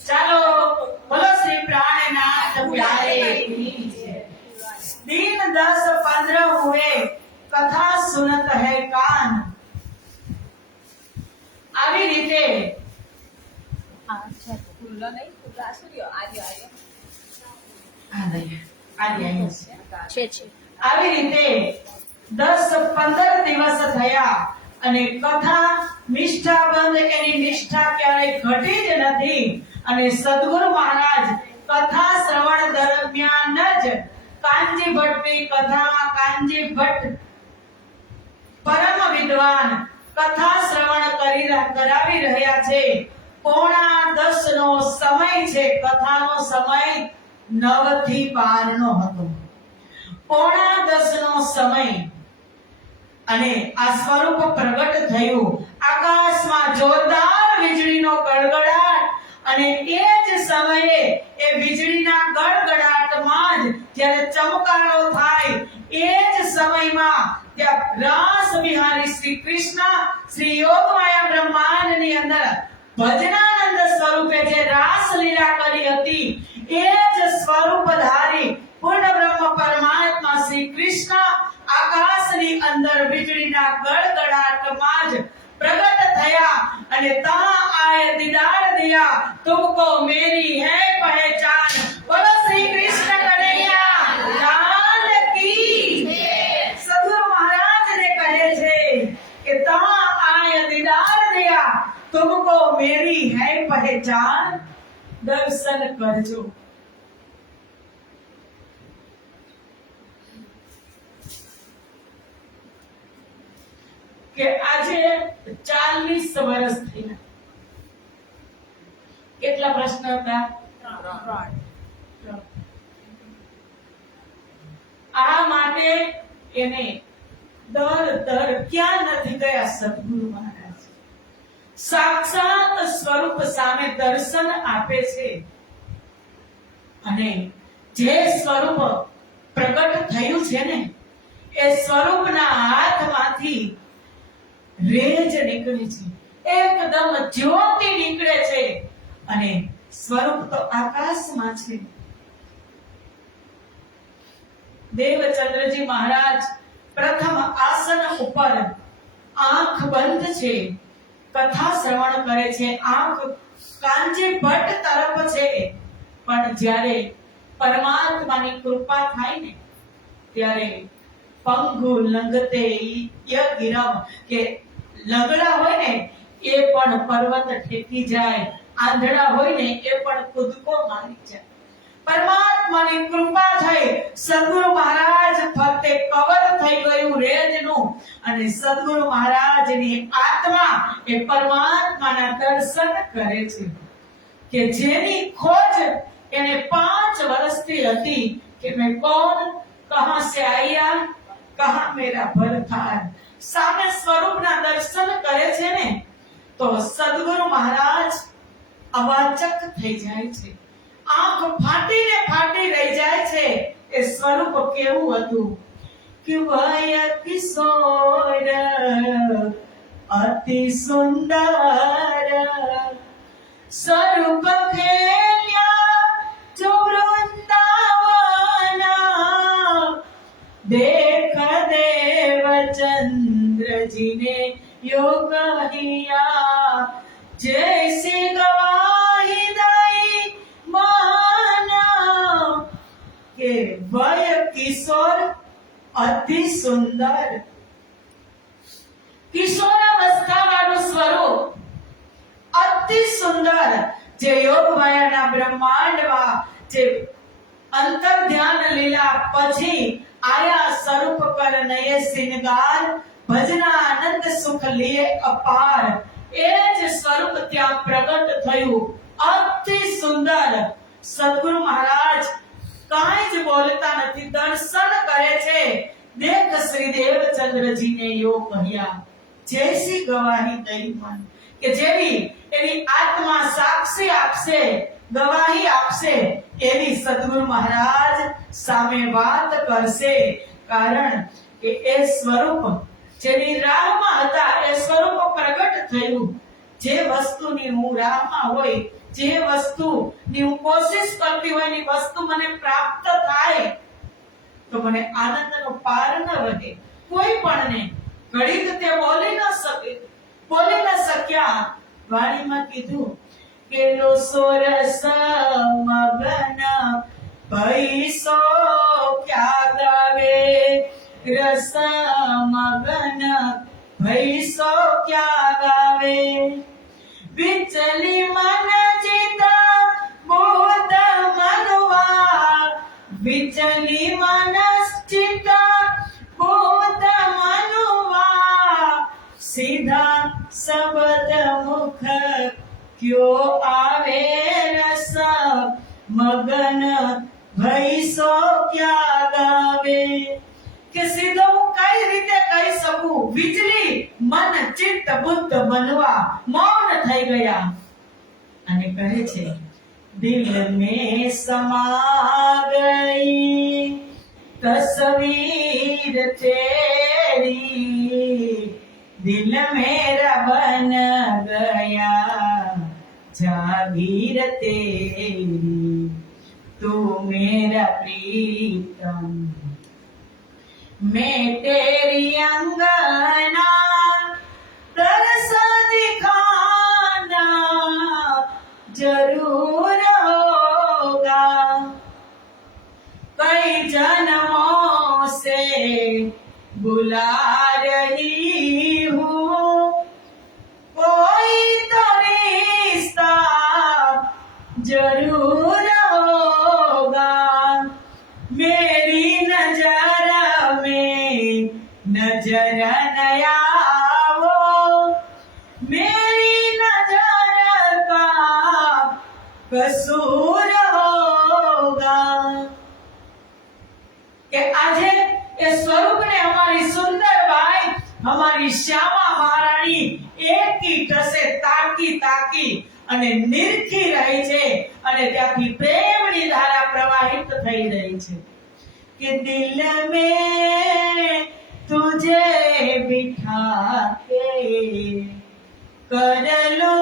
ચાલો બોલો શ્રી प्राणनाथ प्यारे की. दिन 10-15 हुए कथा सुनत है कान. આવી રીતે આવી રીતે 10-15 દિવસ થયા અને કથા નિષ્ઠાબંધ એની નિષ્ઠા ક્યારેય ઘટી જ નથી. અને સદગુરુ મહારાજ કથા શ્રવણ દરમિયાન જ કાનજી ભટ્ટની કથામાં કાનજી ભટ્ટ પરમ વિદ્વાન કથા શ્રવણ કરાવી રહ્યા છે. 9:45 નો સમય છે. કથાનો સમય 9 થી 12 નો હતો. 9:45 નો સમય અને આ સ્વરૂપ પ્રગટ થયું. આકાશમાં જોરદાર વીજળીનો ગડગડાટ અને એ જ સમયે એ વીજળીના ગડગડાટમાં જ જ્યારે ચમકારો થાય એ જ સમયમાં ત્યાં રાસ વિહારી શ્રી કૃષ્ણ શ્રી યોગમાયા બ્રહ્માંડની અંદર ભજનાનંદ સ્વરૂપે જે રાસ લીલા કરી હતી એ જ સ્વરૂપધારી પૂર્ણ બ્રહ્મ પરમાત્મા શ્રી કૃષ્ણ આકાશની અંદર વીજળીના ગડગડાટમાં જ प्रगट थया અને તા આય દીદાર દિયા તુમકો મેરી હૈ પહેચાન. બોલો શ્રી કૃષ્ણ કનૈયા લાલ કી જય. સદગુરુ મહારાજ ને કહે છે કે તા આય દીદાર દિયા તુમકો મેરી હૈ પહેચાન. દર્શન કરજો. કે આજે 40 વર્ષ થયા. કેટલા પ્રશ્ન હતા? 3. આ માટે એને દર ક્યાં નથી ગયા સદગુરુ મહારાજ. સાક્ષાત સ્વરૂપ સામે દર્શન આપે છે અને જે સ્વરૂપ પ્રગટ થયું છે ને એ સ્વરૂપના હાથમાંથી રેજ નીકળે છે, એકદમ જ્યોતિ નીકળે છે અને સ્વરૂપ તો આકાશમાં છે. દેવચંદ્રજી મહારાજ પ્રથમ આસન ઉપર આંખ બંધ છે, કથા શ્રવણ કરે છે, આંખ કાંજી ભટ્ટ તરફ છે. પણ જ્યારે પરમાત્માની કૃપા થાય ને ત્યારે પંગુ લંગતે યગિરમ કે લંગડા હોય ને એ પણ પર્વત ઠેકી જાય, આંધળા હોય ને એ પણ કૂદકો મારી જાય. પરમાત્માની કૃપા થઈ સદગુરુ મહારાજ ફરતે કવર થઈ ગયું રેજનું અને સદગુરુ મહારાજની આત્મા એ પરમાત્માના દર્શન કરે છે કે જેની ખોજ એને 5 વર્ષથી હતી કે મેં કોણ, કહા સે આયા, કહા મેરા ભરથાર. સામે સ્વરૂપના દર્શન કરે છે ને તો સદગુરુ મહારાજ અવાચક થઈ જાય છે, આંખ ફાટી રહી જાય છે. એ સ્વરૂપ કેવું હતું કે વય કિશોર અતિ સુંદર સ્વરૂપ ખેલ્યા જો વૃંદાવના દેખ દેવ ચંદ્રજીને યોગ હિયા જૈસી ગવાહી દઈ માના કે વય કિશોર અતિ સુંદર. કિશોરાવસ્થા વાળું સ્વરૂપ અતિ સુંદર જે યોગ માયાના બ્રહ્માંડમાં જે અંતર ધ્યાન લીલા પછી આયા સ્વરૂપ કર નયે સિંગાર ભજના આનંદ સુખ લીએ અપાર. એ જ સ્વરૂપ ત્યાં પ્રગટ થયું, અતિ સુંદર. સદગુરુ મહારાજ કાંઈ જ બોલતા નથી, દર્શન કરે છે. દેખ શ્રી દેવચંદ્રજીને યોગ કહ્યા જૈસી ગવાહી દઈ મન કે જેવી એની આત્મા સાક્ષી આપશે, ગવાહી આપશે એવી સદગુરુ મહારાજ સામે વાત કરશે. કારણ કે એ સ્વરૂપ જેની રાહમાં હતા એ સ્વરૂપ પ્રગટ થયું. જે વસ્તુની હું રાહમાં હોય, જે વસ્તુની હું કોશિશ કરતી હોય ની વસ્તુ મને પ્રાપ્ત થાય તો મને આનંદનો પાર ન રહે. કોઈ પણ ને ઘડીક તે બોલી ન શક્યા. વાણીમાં કીધું કે લો સોરસ મગન પૈસો ક્યાં ગાવે, રસ મગન ભૈસો ક્યાં ગાવે. વિચલી મન ચિત બોધ મનવા, વિચલી મન ચિત બોધ મનવા. સીધા શબ્દ મુખ ક્યો આવે, રસ મગન ભૈસો ક્યાં ગાવે. કે સીધો હું કઈ રીતે કહી શકું, વીજળી મન ચિત્ત બુદ્ધ બનવા મૌન થઈ ગયા. અને કહે છે દિલ में समा गई तस्वीर तेरी, दिल मेरा बन गया जागीर तेरी, तू मेरा प्रीतम मैं तेरी अंगना तरस दिखाना जरूर होगा. कई जन्मों से बुला रही हूँ, कोई तो रिश्ता जरूर होगा. मेरी नजर में नजर नया कसूर होगा। કે આજે એ સ્વરૂપને અમારી સુંદરબાઈ, અમારી શ્યામા મહારાણી એકી ટસે તાકી તાકી અને નિરખી રહી છે અને ત્યાંથી પ્રેમની ધારા પ્રવાહિત થઈ રહી છે કે દિલ મેં તુજે બિઠા કે कर लो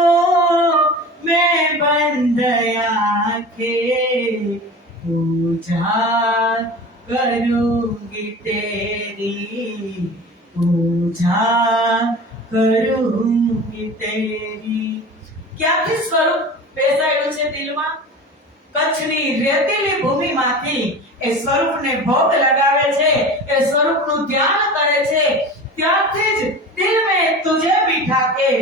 मैं बंद आंखें, पूजा करूंगी तेरी, पूजा करूंगी तेरी। ક્યાંથી સ્વરૂપ બેસાયેલું છે દિલમાં? કચ્છની રેતીલી ભૂમિમાંથી એ સ્વરૂપને ભોગ લગાવે છે, એ સ્વરૂપનું ધ્યાન કરે છે। ત્યારથી જ દિલ મેં તુજે બિઠા કે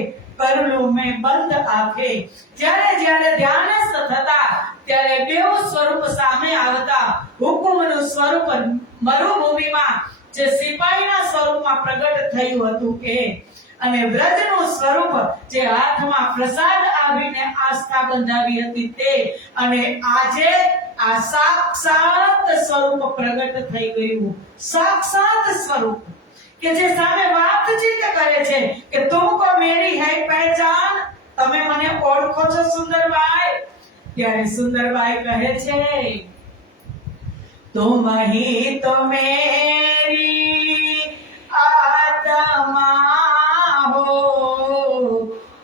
कर लूं मैं बंद आंखें। જ્યારે જ્યારે ધ્યાનસ્થ થતા ત્યારે બેવ સ્વરૂપ સામે આવતા। હુકુમનું સ્વરૂપ મરુભૂમિમાં જે સિપાહીના સ્વરૂપમાં પ્રગટ થયું હતું એ, અને વ્રજનું સ્વરૂપ જે હાથમાં પ્રસાદ આવીને આસ્થા બંધાવી હતી તે, અને આજે આ સાક્ષાત સ્વરૂપ પ્રગટ થઈ ગયું। સાક્ષાત સ્વરૂપ કે જે સામે વાતચીત કરે છે કે તુમકો મેરી હૈ પહેચાન, તમે મને ઓળખો છો સુંદરબાઈ? ત્યારે સુંદરબાઈ કહે છે तुम ही तो मेरी आत्मा हो,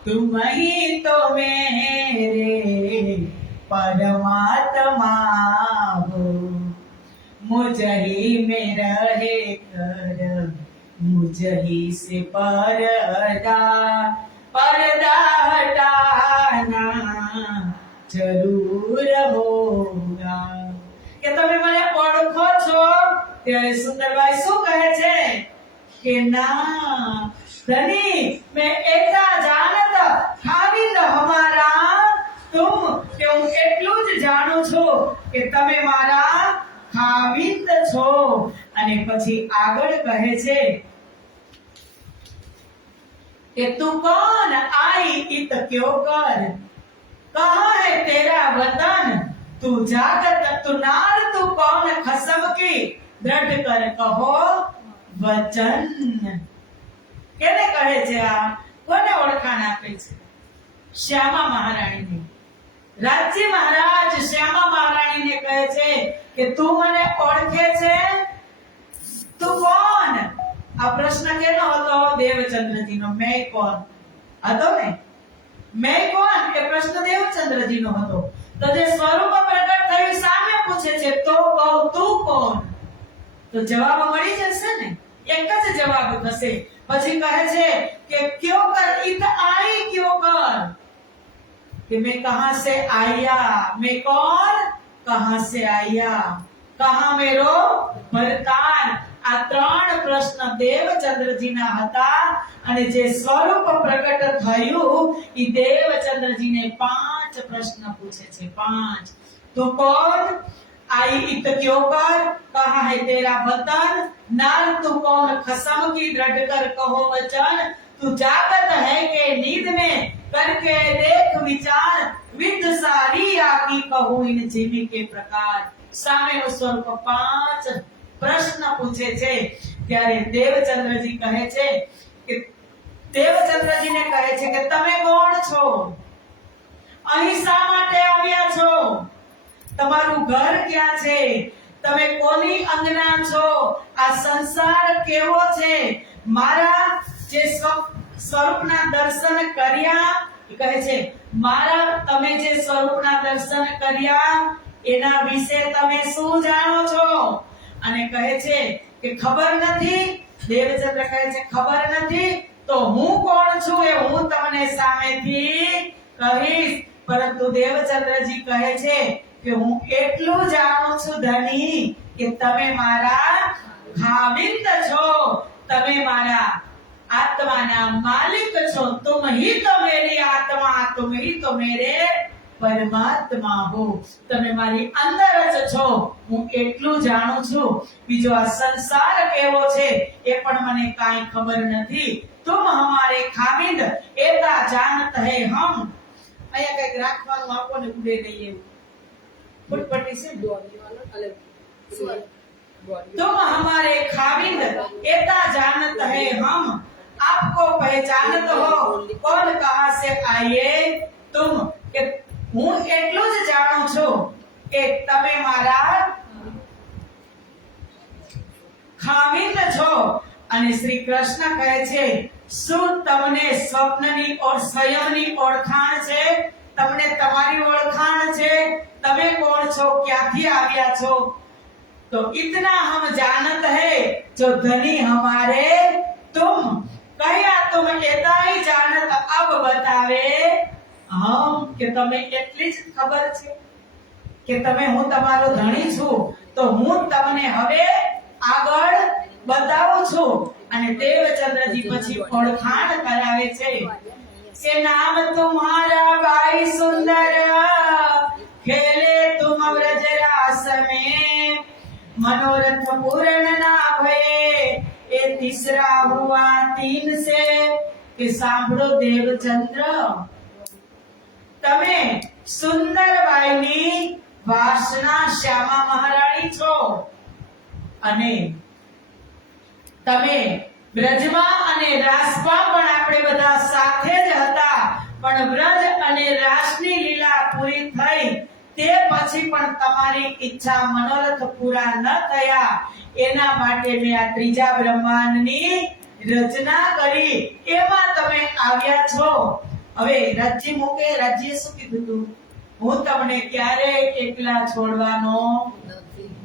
तुम ही तो मेरे परमात्मा हो, मुझ ही में रहे कर मुझ ही से पर्दा हटाना जरूर होगा। કે તમે મને ઓળખો છો? ત્યારે સુંદરબાઈ શું કહે છે કે ના ધની, મેં એતા જાનત ખાવિંદ હમારા તુમ, કે હું એટલું જ જાણું છું કે તમે મારા ખાવિંદ છો। અને પછી આગળ કહે છે કે તું કોણ आई इत क्यों कर, कहाँ है तेरा वतन, तू जागत तू नार, तू कौन खसम की दृढ़ कर कहो वचन। કેને કહે છે આ? કોને ઓળખાણ આપે છે? શ્યામા મહારાણીને। રાજ્ય મહારાજ શ્યામા મહારાણીને કહે છે કે તું મને ઓળખે છે? તું કોણ? આ પ્રશ્ન કેનો હતો? દેવચંદ્રજીનો। મેં કોણ હતો ને? મેં કોણ એ પ્રશ્ન દેવચંદ્રજીનો હતો। તો જે સ્વરૂપ પ્રગટ થયું સામે પૂછે છે તો કહું તું કોણ? તો જવાબ મળી જશે ને? એક જ જવાબ થશે। પછી કહે છે કે ક્યો કર इत आई क्यों कर, कि मैं कहां से आया, मैं कौन कहां से आया, कहां मेरो ભરતાન। આ ત્રણ પ્રશ્ન દેવચંદ્રજીના હતા અને જે સ્વરૂપ પ્રગટ થયું એ દેવચંદ્રજીને 5 પ્રશ્ન પૂછે છે। 5 તો કોણ, आई इत क्यों कर, कहाँ है तेरा वतन, नार तू कौन खसम की दृढ़ कर कहो वचन, तू जागत है के नींद में करके देख विचार, विद सारी आकी कहूं इन जीवी के प्रकार। સામેનું સ્વરૂપ 5 પ્રશ્ન પૂછે છે। ત્યારે દેવચંદ્રજી કહે છે કે દેવચંદ્રજીને કહે છે કે તમે કોણ છો? અહીં શા માટે આવ્યા છો? તમારું ઘર ક્યાં છે? તમે કોની અંગના છો? આ સંસાર કેવો છે? મારા જે સ્વરૂપના દર્શન કર્યા, કહે છે મારા તમે જે સ્વરૂપના દર્શન કર્યા એના વિશે તમે શું જાણો છો? અને કહે છે કે ખબર નથી। દેવચંદ્ર કહે છે ખબર નથી તો હું કોણ છું એ હું તમને સામેથી કહીશ। પરંતુ દેવચંદ્રજી કહે છે કે હું એટલું જાણું છું ધની કે તમે મારા ખાવિંદ છો, તમે મારા આત્માના માલિક છો। तुम ही तो मेरी आत्मा, तुम ही तो मेरे પરમાત્મા હો, તમે મારી અંદર જ છો। હું એટલું જાણું છું, બીજો આ સંસાર કેવો છે એ પણ મને કાંઈ ખબર નથી। तुम हमारे खाविंद एता जानत है हम। અહીંયા કઈક રાખવાનું આપો ને ઉડે નહીં એવું ફૂટપટ્ટી છે तुम हमारे खाविंद एता जानत है हम आपको पहचानत हो कौन कहां से आए तुम કે હું એટલું જ જાણું છું કે તમે મારા ખાવિંદ છો અને શ્રી કૃષ્ણ કહે છે શું તમને સ્વપ્નની ઓર સ્વયંની ઓળખાણ છે તમને તમારી ઓળખાણ છે તમે કોણ છો ક્યાંથી આવ્યા છો तो इतना हम जानत है जो धनी हमारे तुम कया तुम एता ही जानत अब बतावे हम કે તમે એટલી જ ખબર છે કે તમે હું તમારો ધણી છું તો હું તમને હવે આગળ બતાવું છું અને દેવચંદ્રજી પછી ઓળખાણ કરાવે છે કે નામ तुम्हारा भाई सुंदर खेले तुम व्रजरास में मनोरथ पूर्ण ना भये એ तीसरा हुआ 3 से કે સાંભળો દેવચંદ્ર તમે સુંદરબાઈની વાસના શ્યામા મહારાણી છો અને તમે બ્રજમાં અને રાસમાં પણ આપણે બધા સાથે જ હતા પણ બ્રજ અને રાસની લીલા પૂરી થઈ તે પછી પણ તમારી ઈચ્છા મનોરથ પૂરા ન થયા એના માટે મેં આ ત્રીજા બ્રહ્માંડની રચના કરી એમાં તમે આવ્યા છો હવે રાજ્ય મૂકે રાજ્ય શું કીધું તું હું તમને ક્યારેય એકલા છોડવાનો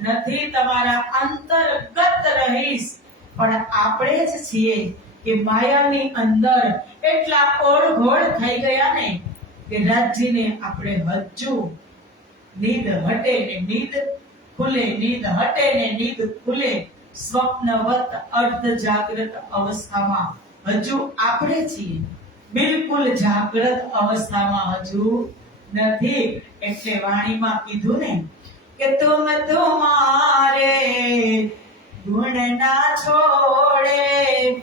નથી તમારા અંતર્ગત રહીશ પણ આપણે જ છીએ કે માયાની અંદર એટલા ઓળઘોળ થઈ ગયા ને કે રાજ્યને આપણે હજુ નીંદ હટે ને નીંદ ખુલે નીંદ હટે ને નીંદ ખુલે સ્વપ્નવત અર્ધ જાગ્રત અવસ્થામાં હજુ આપણે છીએ બિલકુલ જાગ્રત અવસ્થામાં હજુ નથી એટલે વાણીમાં કીધું ને કે તુમ તુમારે ગુણ ના છોડે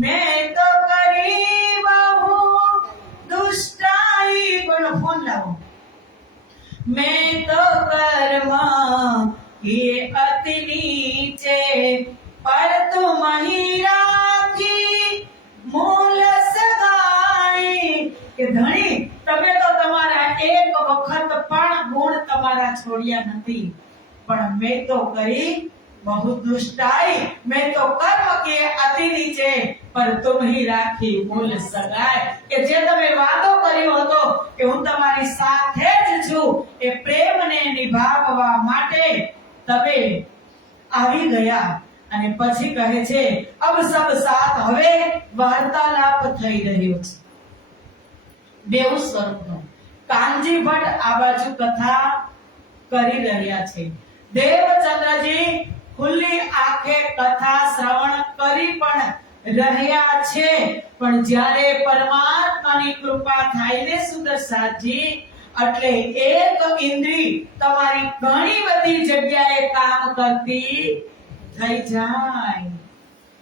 મેં તો કરી બહુ દુષ્ટાઈ બોલો ફોન લાવો मैं तो कर्म ये अति नीचे पर तुम ही राखी मूल सगाई કે ધણી તમે તો તમારા એક વખત પણ ગુણ તમારા છોડ્યા નથી પણ મેં તો કરી બહુ દુષ્ટાઈ મેં તો કર્મ કે અતિ નીચે પર तुम ही राखी मूल सगाई કે જે તમે વાતો કર્યો હતો કે હું તમારી સાથે જ છું એ પ્રેમને નિભાવવા માટે તમે આવી ગયા અને પછી કહે છે અબ સબ સાથ હવે વાર્તાલાપ થઈ રહ્યો છે બેઉ સ્વરૂપનો કાનજી ભટ્ટ આ બાજુ કથા કરી રહ્યા છે દેવચંદ્રજી ખુલ્લી આંખે કથા શ્રવણ કરી પણ રહ્યા છે પણ જ્યારે પરમાત્માની કૃપા થાય ને સુદર્શનજી એટલે એક ઇન્દ્રી તમારી ઘણી બધી જગ્યાએ કામ કરતી થઈ જાય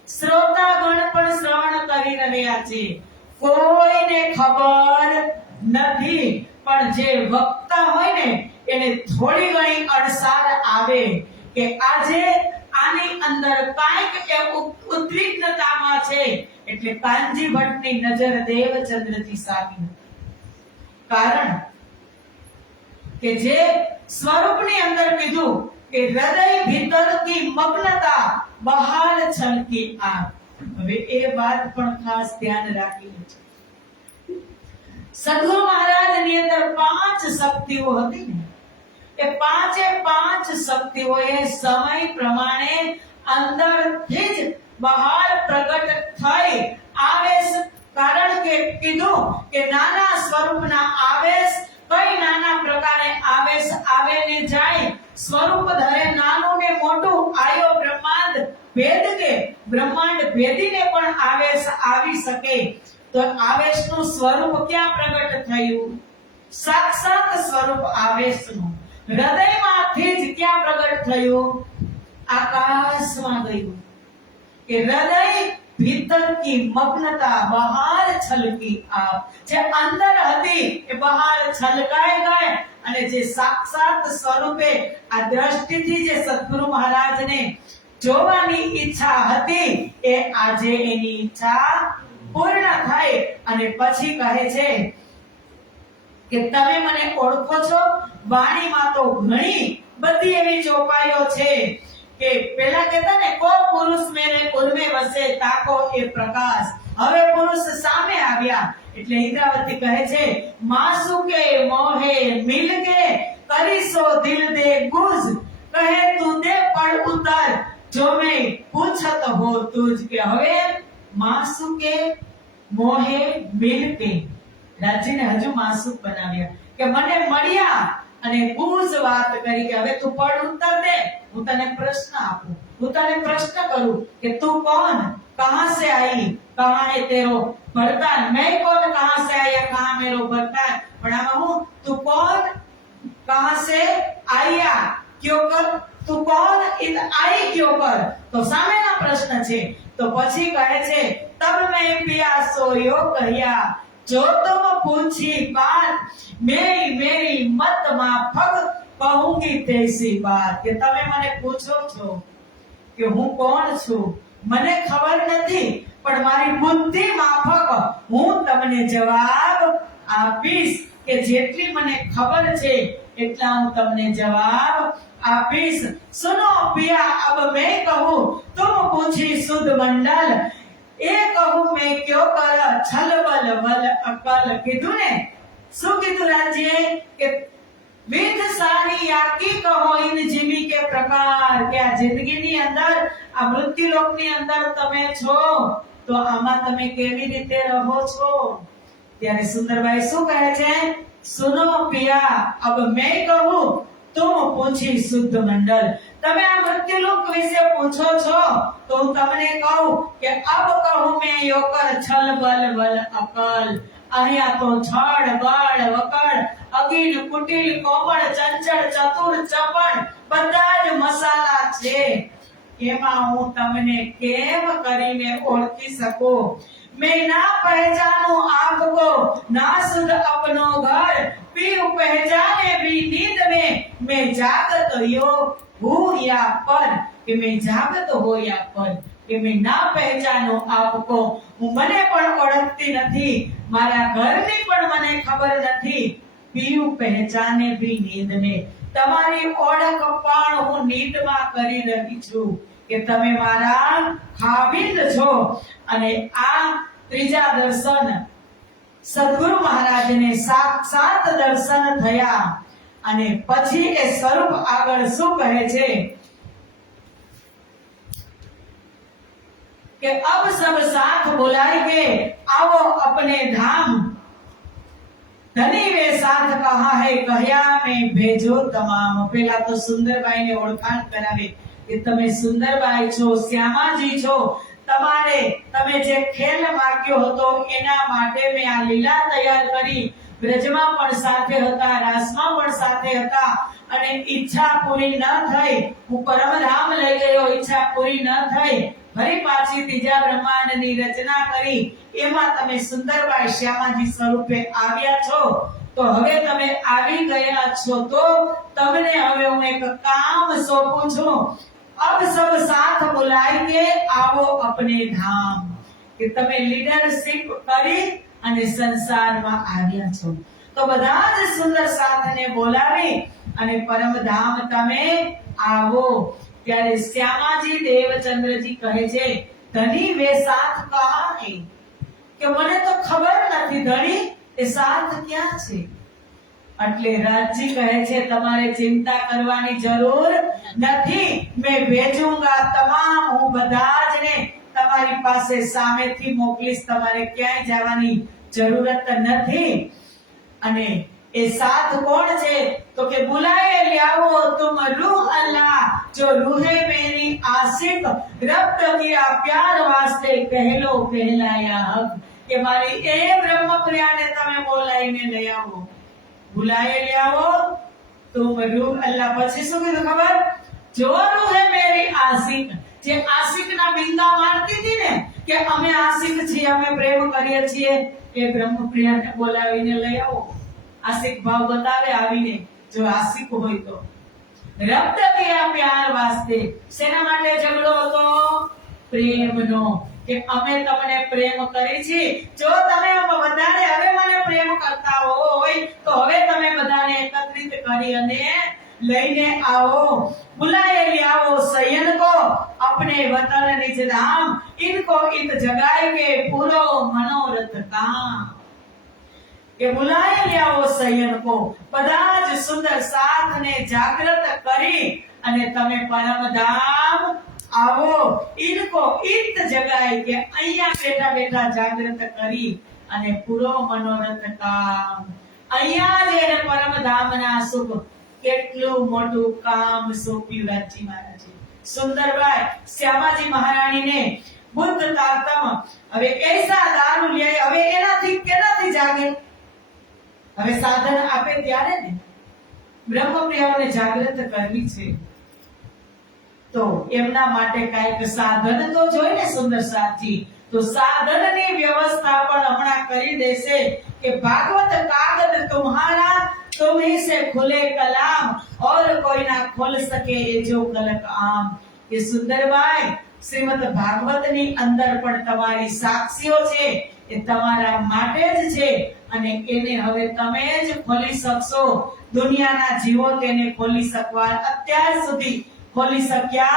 શ્રોતાગણ પણ શ્રવણ કરી રહ્યા છે કોઈને ખબર નથી પણ જે વક્તા હોય ને એને થોડી ઘણી અડસાર આવે કે આજે આની અંદર કાંઈક એવું ઉદ્વિગ્નતામાં છે એટલે કાનજી ભટ્ટની નજર દેવચંદ્રજી સામી કારણ કે જે સ્વરૂપની અંદર કીધું કે હૃદય ભીતરથી મગ્નતા બહાર છલકી આંખ હવે એ વાત પણ ખાસ ધ્યાન રાખી છે સદગુરુ મહારાજની અંદર 5 શક્તિઓ હતી ને એ 5 શક્તિઓએ સમય પ્રમાણે અંદરથી જ બહાર પ્રગટ થઈ આવેશ કારણ કે કીધું કે નાના સ્વરૂપના આવેશ કઈ નાના પ્રકારે આવેશ આવે ને જાય સ્વરૂપ ધરે નાનું ને મોટું આયો બ્રહ્માંડ ભેદ કે બ્રહ્માંડ ભેદીને પણ આવેશ આવી શકે તો આવેશનું સ્વરૂપ ક્યાં પ્રગટ થયું સાક્ષાત સ્વરૂપ આવેશનું હૃદયમાંથી જ ક્યાં પ્રગટ થયું આકાશમાં ગયું કે હૃદય ભીતર કી મગ્નતા બહાર છલકી આપ, જે અંદર હતી એ બહાર છલકાઈ ગઈ અને જે સાક્ષાત સ્વરૂપે આ દ્રષ્ટિથી જે સદગુરુ મહારાજને જોવાની ઈચ્છા હતી એ આજે એની ઈચ્છા પૂર્ણ થઈ અને પછી કહે છે કે તમે મને ઓળખો છો? વાણીમાં તો ઘણી બધી એવી ચોપાઈઓ છે કે પેલા કહેતા ને કો પુરુષ મેરે ઉર્મે વસે તાકો એ પ્રકાશ, હવે પુરુષ સામે આવ્યા એટલે ઇન્દ્રાવતી કહે છે માસુકે મોહે મિલકે કરીસો દિલ દે ગુજ, કહે તું દે પડ ઉતર જો મેં પૂછત હો તુજ, કે હવે માસુકે મોહે મિલકે રાજીને હજુ માસુક બનાવ્યા કે મને મળ્યા અને ગુજ વાત કરી કે હવે તું પડ ઉત્તર દે, હું તને પ્રશ્ન આપું, હું તને પ્રશ્ન કરું કે તું कौन, कहां से आई, कहां है तेरो बर्तन, मैं कौन, कहां से आया, कहां मेरो बर्तन, પણ આમાં હું તું कौन, कहां से आया, क्यों कर, તું कौन, इत आई क्यों कर, તો સામેના પ્રશ્ન છે તો પછી કહે છે તબ મેં પિયા સોયો કહ્યા जो तुम पूछी बात मेरी मत माफक कहूंगी तैसी बात, કે તમે મને પૂછો છો કે હું કોણ છું, મને ખબર નથી પણ મારી બુદ્ધિ માફક હું તમને જવાબ આપીશ, કે જેટલી મને ખબર છે એટલા હું તમને જવાબ આપીશ। सुनो पिया अब मैं कहूं तुम पूछी सुध मंडल, એ કહું મેં ક્યો કર છલ બલ બલ અકલ, કીધું ને શું કીધું રાજ્ય કે વિધ સારી યાકી કહો ઇન જીવી કે પ્રકાર, કે આ જિંદગીની અંદર આ મૃત્યુલોકની અંદર તમે છો તો આમાં તમે કેવી રીતે રહો છો। ત્યારે સુંદરબાઈ શું કહે છે સુનો પિયા અબ મેં કહું तुम पूछी शुद्ध मंडल, તમે આ મૃત્યુલોક વિશે પૂછો છો તો હું તમને કહું કે અબ કહું મેં યોકર છલ બલ બલ અકલ, અહીંયા તો છળ બળ વકળ અગીન કુટિલ કોમળ ચંચળ ચતુર ચપળ બધા જ મસાલા છે, એમાં હું તમને કેમ કરીને ઓળખી શકું। मैं ना पहचानूं आपको ना सुध अपनो घर, पीऊ पहचाने भी नींद में मैं जागत हूँ या पर, कि मैं जागत हो या पर, कि मैं ना पहचानूं आपको, હું મને પણ ઓળખતી નથી, મારા ઘરની પણ મને ખબર નથી, પીયું પહેચાને भी नींद में, તમારી ઓળખ પણ હું નીંદમાં કરી રહી છું કે તમે મારા ખાબિંદ છો। અને આ ત્રીજા દર્શન સદગુરુ મહારાજને સાક્ષાત દર્શન થયા અને પછી એ સ્વરૂપ આગળ શું કહે છે કે अब सब साथ बुलाएंगे आओ अपने धाम, धनी वे साथ कहा है कहया में भेजो तमाम। પેલા તો સુંદરબાઈને ઓળખાણ કરાવે કે તમે સુંદરબાઈ છો, શ્યામાજી છો, તમારે તમે જે ખેલ માગ્યો હતો એના માટે મેં આ લીલા તૈયાર કરી, બ્રજમાં પણ સાથે હતા, રાસમાં પણ સાથે હતા અને ઈચ્છા પૂરી ન થઈ, હું પરમધામ લઈ ગયો, ઈચ્છા પૂરી ન થઈ, ફરી પાછી ત્રીજા બ્રહ્માંડની રચના કરી, એમાં તમે સુંદરબાઈ શ્યામાજી સ્વરૂપે આવ્યા છો, તો હવે તમે આવી ગયા છો તો તમને હવે હું એક કામ સોંપું છું। अब सब साथ बुलाएंगे आओ अपने धाम, કે તમે લીડરશિપ કરી અને સંસારમાં આવ્યા છો તો બધા જ સુંદર સાથને બોલાવી અને પરમધામ તમે આવો। ત્યારે શ્યામાજી દેવચંદ્રજી કહે છે ધણી વે સાથ કહા है, કે મને તો ખબર નથી ધણી એ સાથ ક્યાં છે। એટલે રાજજી કહે છે તમારે चिंता करवानी जरूर નથી, मैं भेजूंगा तमाम, હું બધા જ ને તમારી પાસે સામેથી મોકલીશ, તમારે ક્યાંય જવાની જરૂરત નથી। અને એ સાથ કોણ છે તો કે बुलाए लाओ तुम रूह अल्लाह, जो रूहे मेरी आशिक रब्त किया प्यार वास्ते कहलो कहलाया हक, કે મારી એ બ્રહ્મ પ્રિયાને તમે બોલાવીને લઈ આવો, बुलाए लाओ तुम रूह अल्लाह। પછી શું કીધું ખબર, जो रूह है मेरी आशिक, જે આશિકના બિંદા મારતી હતી ને કે અમે આશિક છીએ, અમે પ્રેમ કરીએ છીએ, એ બ્રહ્મપ્રિયાને બોલાવીને લઈ આવો, આશિક ભાવ બતાવે આવીને, જો આશિક હોય તો રબ્ત કિયા પ્યાર વાસ્તે, શેના માટે ઝઘડો હતો? પ્રેમનો, કે અમે તમને પ્રેમ કરી છે, જો તમે વધારે હવે મને પ્રેમ કરતા હોય તો હવે તમે બધાને એકત્રિત કરી અને લઈને આવો, बुलाए लियाओ सयन को अपने वतन निज धाम, इनको इत जगाए के पूरो मनोरथ काम, કે बुलाए लियाओ सयन को, બધા જ સુંદર સાથને જાગૃત કરી અને તમે પરમધામ આવો, ઇनको इत जगाए કે અહીંયા બેઠા બેઠા જાગૃત કરી અને પૂરો મનોરથ કામ, અહીંયા જ એને પરમધામના સુખ કેટલું મોટું કામ સોંપ્યું રાજજી મહારાજે. સુંદરબાઈ શ્યામાજી મહારાણીને બુદ્ધ તારતમ હવે એસા દારૂ લે, હવે એનાથી કેનાથી જાગે? હવે સાધન આપે ત્યારે ને બ્રહ્મપ્રિયાઓને જાગૃત કરવી છે તો એમના માટે કાંઈક સાધન તો જોઈએ ને સુંદર સાથી, તો સાધનની વ્યવસ્થા પણ હમણાં કરી દેશે કે ભાગવત કાગદ तुम्हारा तुम ही से खुले कलाम और कोई ना खोल सके ये जो कलक आम, કે સુંદરબાઈ શ્રીમદ ભાગવતની અંદર પણ તમારી સાક્ષીઓ છે, એ તમારા માટે જ છે અને એને હવે તમે જ ખોલી શકશો. દુનિયાના જીવો તેને ખોલી શકવા અત્યાર સુધી खोली सक्या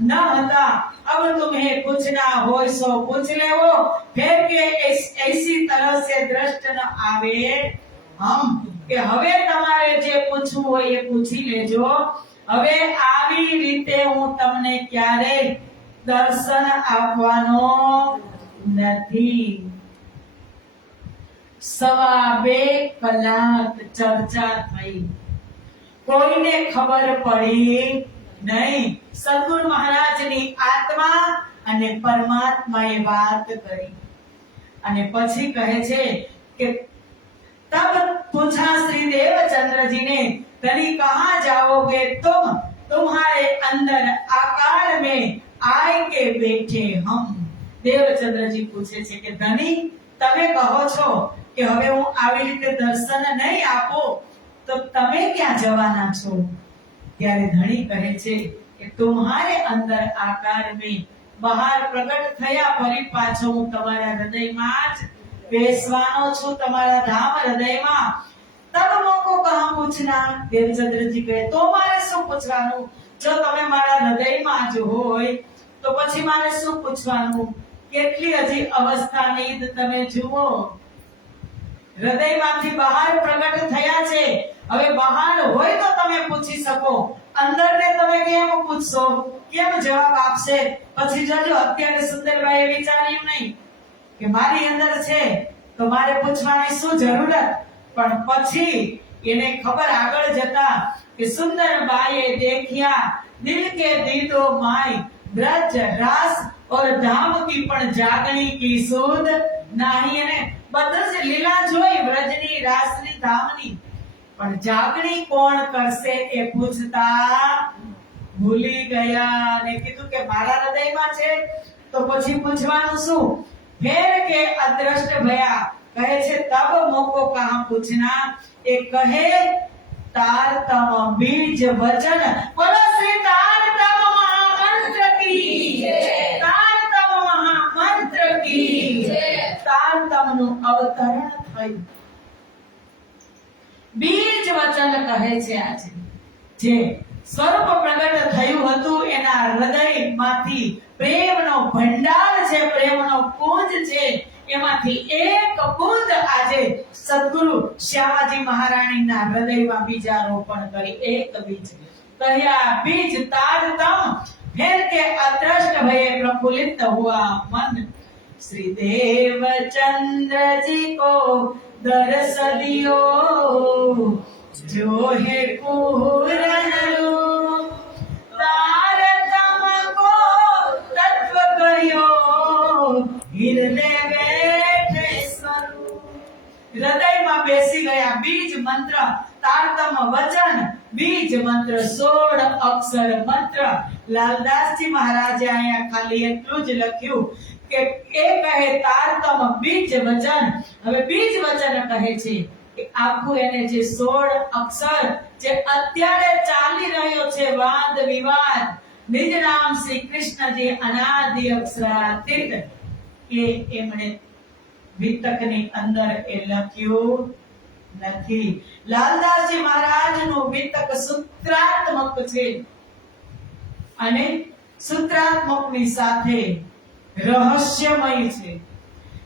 न हता, अब तुम्हें कुछ ना हो सो पूछ लेवो, फिर के ऐसी तरह से दृष्ट न आवे हम, કે હવે તમારે જે પૂછવું હોય એ પૂછી લેજો, હવે આવી રીતે હું તમને ક્યારે દર્શન આપવાનો નથી. 2.5 કલાક ચર્ચા થઈ, કોઈને ખબર પડી નહીં. સદગુરુ મહારાજની આત્મા અને પરમાત્માએ વાત કરી અને પછી કહે છે કે तब पूछा श्री देवचंद्र जी ने, तनी कहाँ जाओगे तुम, तुम्हारे अंदर आकार में आए के बैठे हम. देवचंद्र जी पूछे છે કે ધની તમે કહો છો કે હવે હું આવી રીતે દર્શન નહીં આપો તો તમે ક્યાં જવાના છો? ત્યારે ધણી કહે છે કે तुम्हारे अंदर आकार में, બહાર પ્રગટ થયા ફરી પાછો હું તમારા હૃદયમાં જ બેસવાનો છું, તમારા ધામ હૃદયમાં. તબ મોકો કહા પૂછના, દેવચંદ્રજી કહે તો મારે શું પૂછવાનું? જો તમે મારા હૃદયમાં જ હોય તો પછી મારે શું પૂછવાનું? કેટલી હજી અવસ્થાની તમે જુઓ, હૃદયમાંથી બહાર પ્રગટ થયા છે, હવે બહાર હોય તો તમે પૂછી શકો, અંદરને તમે કેમ પૂછશો? કેમ જવાબ આપશે? પછી જોજો અત્યારે સુંદરબાઈએ વિચાર્યું નહીં કે મારી અંદર છે તો મારે પૂછવાની શું જરૂરત, પણ પછી એને ખબર આગળ જતા કે સુંદરબાઈએ દેખ્યા દિલ કે દીદો માય, ब्रज रास और धाम की पण जागणी की सूद नाही, અને બધું જ લીલા જોઈ વ્રજની રાસની ધામની, પણ જાગણી કોણ કરશે એ પૂછતા ભૂલી ગયા અને કીધું કે મારા હૃદયમાં છે તો પછી પૂછવાનું શું? ફેર કે અદ્રષ્ટ ભયા, કહે છે તબ મોકો કહા પૂછના, એ કહે તારતમ બીજ વચન, બોલો શ્રી તારતમ મહામંત્ર કી જય, તારતમ મહામંત્ર કી જય. તારતમનું અવતરણ થયું, બીજ વચન કહે છે આજે જે સ્વરૂપ પ્રગટ થયું હતું એના હૃદયમાંથી પ્રેમનો ભંડાર છે, પ્રેમનો પુંજ છે, એમાંથી એક બુંદ આજે સદગુરુ શ્યામાજી મહારાણીના હૃદયમાં બીજારોપણ કરી. એક બીજ કહ્યા બીજ તારતમ, ફેર કે અદ્રષ્ટ ભये प्रफुल्लित हुआ मन, श्री देवचंद्र जी को दर्श दियो, जो है पूरन रूप, तारतम को तत्व कहो, हृदय बैठे स्वरूप. હૃદયમાં બેસી ગયા બીજ મંત્ર, તારતમ વચન, બીજ મંત્ર, 16 અક્ષર મંત્ર. લાલદાસજી મહારાજે અહીંયા ખાલી એટલું જ લખ્યું કે એ કહે તારતમ બીજ વચન. હવે બીજ વચન કહે છે કે આખું એને જે 16 અક્ષર જે અત્યારે ચાલી રહ્યો છે વાદ વિવાદ, નિજ નામ શ્રી કૃષ્ણજી અનાદિ અક્ષરાતીત, કે એમણે વિતકની અંદર એ લખ્યું નથી. લાલદાસજી મહારાજનું વિતક સૂત્રાત્મક છે અને સૂત્રાત્મકની સાથે રહસ્યમય છે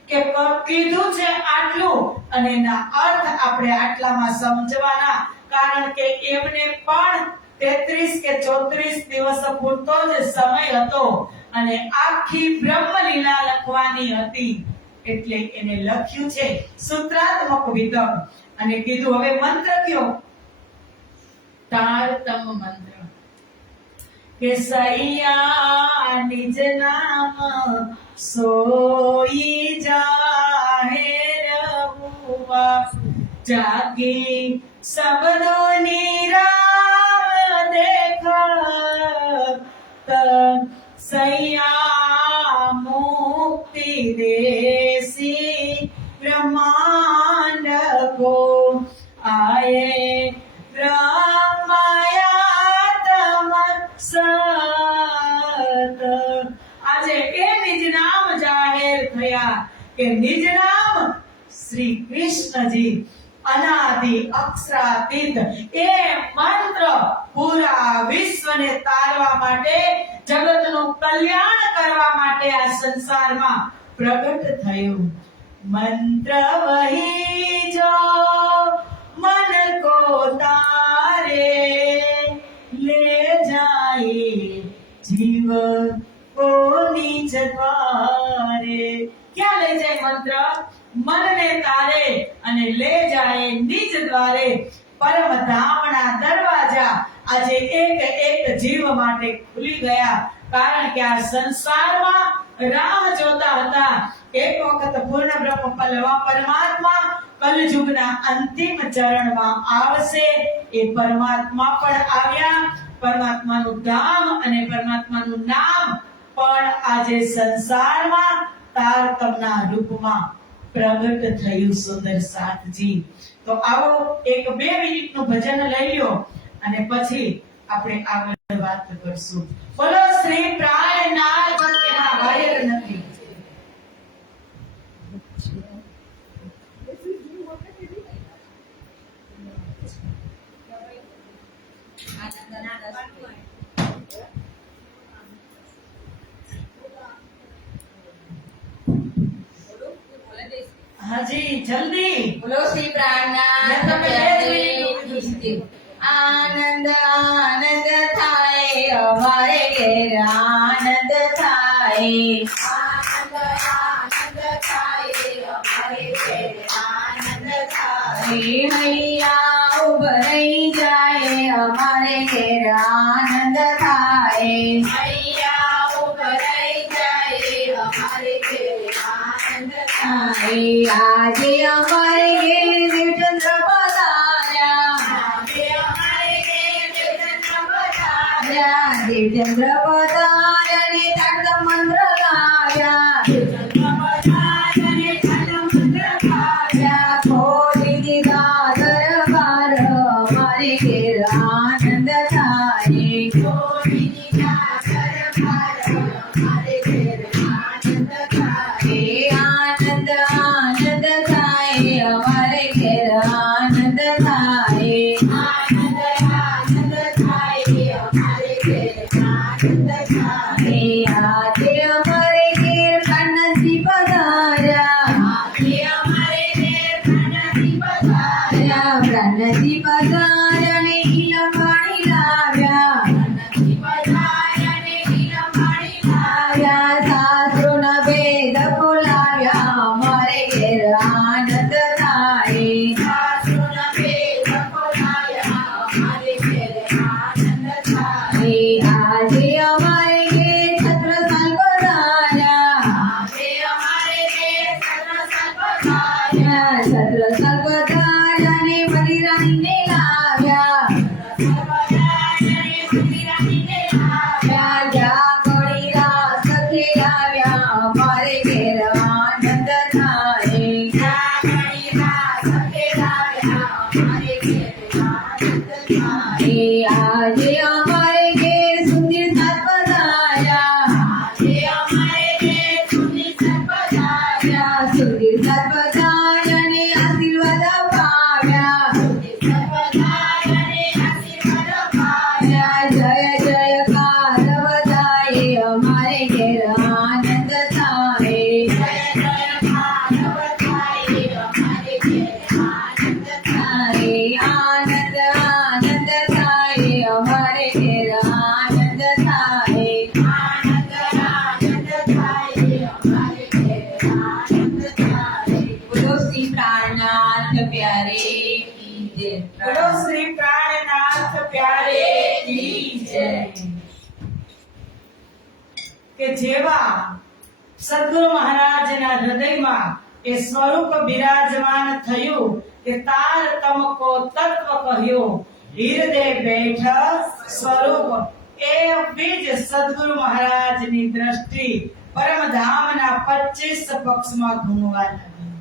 કે કીધું છે આટલું અને એના અર્થ આપણે આટલામાં સમજવાના, કારણ કે એમને પણ 33 કે 34 દિવસ પૂરતો જ સમય હતો અને આખી બ્રહ્મલીલા લખવાની હતી, એટલે એને લખ્યું છે સૂત્રાત્મક વિતક. અને કીધું હવે મંત્ર કયો? તારતમ મંત્ર કે સૈયા નિજ નામ સોઈ જાહેર હુઆ, જાગી શબ્દોની રાહ દેખત, સૈયા મુક્તિ દેસી ब्रह्मांड को आए ब्रह्मायातम सत. આજે એ નિજ નામ જાહેર થયા કે નિજ નામ શ્રી કૃષ્ણજી અનાદિ અક્ષરાતીત, એ મંત્ર પૂરા વિશ્વને તારવા માટે, જગતનું કલ્યાણ કરવા માટે આ સંસારમાં પ્રગટ થયું. मंत्र वही जो मन को तारे, ले जाए जीव को नीच द्वारे. क्या ले जाए मंत्र? मन ने तारे અને ले जाए નીચ દ્વારે, પરમ ધામના દરવાજા આજે એક એક જીવ માટે ખુલી ગયા. કારણ કે આ સંસારમાં રાહ જોતા હતા એક વખત પૂર્ણ બ્રહ્મ પરમાત્મા કલયુગના અંતિમ ચરણમાં આવશે. એ પરમાત્મા પણ આવ્યા, પરમાત્માનું ધામ અને પરમાત્માનું નામ પણ આજે સંસારમાં તારતમના રૂપમાં પ્રગટ થયું. સુંદર સાથજી, તો આવો એક 2 મિનિટનું ભજન લઈ લો અને પછી આપણે આગળ વાત કરશું. બોલો શ્રી પ્રાણનાથ, એના વાયર નથી. હાજી જલ્દી બોલો શ્રી પ્રાણનાથ. આનંદ આનંદ થાય અમારે ઘેર આનંદ થાય, આનંદ આનંદ થાય અમારે ઘેર આનંદ થાય, હૈયા ઉભરાઈ જાય અમારે ઘેર આનંદ થાય, હૈયા ઉભરાઈ જાય અમારે ઘેર આનંદ થાય. આજે અમારે ઘેર દેવચંદ્ર પધાર્યા, દેવચંદ્ર પધાર્યા ને તારતમ મંત્ર ગાયા, ખોલી દીધા દરબાર અમારે ઘેર આનંદ થાય, ખોલી દીધા દરબાર અમારે ઘેર આનંદ થાય, આનંદ આનંદ થાય અમારે ઘેર આનંદ થાય, આનંદ આનંદ થાય અમારે ઘેર આનંદ થાય. આજે અમારે ઘેર કનજી પધાર્યા, આજે અમારે ઘેર કનજી પધાર્યા, કનજી પધાર્યા ને ઈલા પાણી લાવ્યા, કનજી પધાર્યા ને ઈલા પાણી લાવ્યા, શાસ્ત્રોના વેદ ખોલાવ્યા અમારે ઘેર આનંદ થાય, શાસ્ત્રોના વેદ ખોલાવ્યા અમારે ઘેર આનંદ થાય. આજે અમારે ઘેર સુધીર સાથ પધાર્યા. આજે અમારે ઘેર સુધીર સાથ પધાર્યા. સુધીર સાથ પધાર્યા અને આશીર્વાદ અપાવ્યા. સુધીર સાથ પધાર્યા અને આશીર્વાદ અપાવ્યા. જય જયકાર વધાય અમારે ઘેર આનંદ થાય. જય જયકાર વધાય અમારે ઘેર આનંદ થાય. આનંદ આનંદ થાય અમારે ઘેર આનંદ થાય. આનંદ આનંદ થાય અમારે ઘેર આનંદ થાય. બોલો શ્રી પ્રાણનાથ પ્યારે કી જય. બોલો શ્રી પ્રાણનાથ પ્યારે કી જય. કે જેવા સદગુરુ મહારાજના હૃદયમાં એ સ્વરૂપ બિરાજમાન થયું કે તાર તમકો તત્વ કહ્યો હૃદય બેઠ સ્વરૂપ. એ બીજ સદગુરુ મહારાજની દ્રષ્ટિ પરમધામના 25 પક્ષમાં ઘૂમવા લાગી.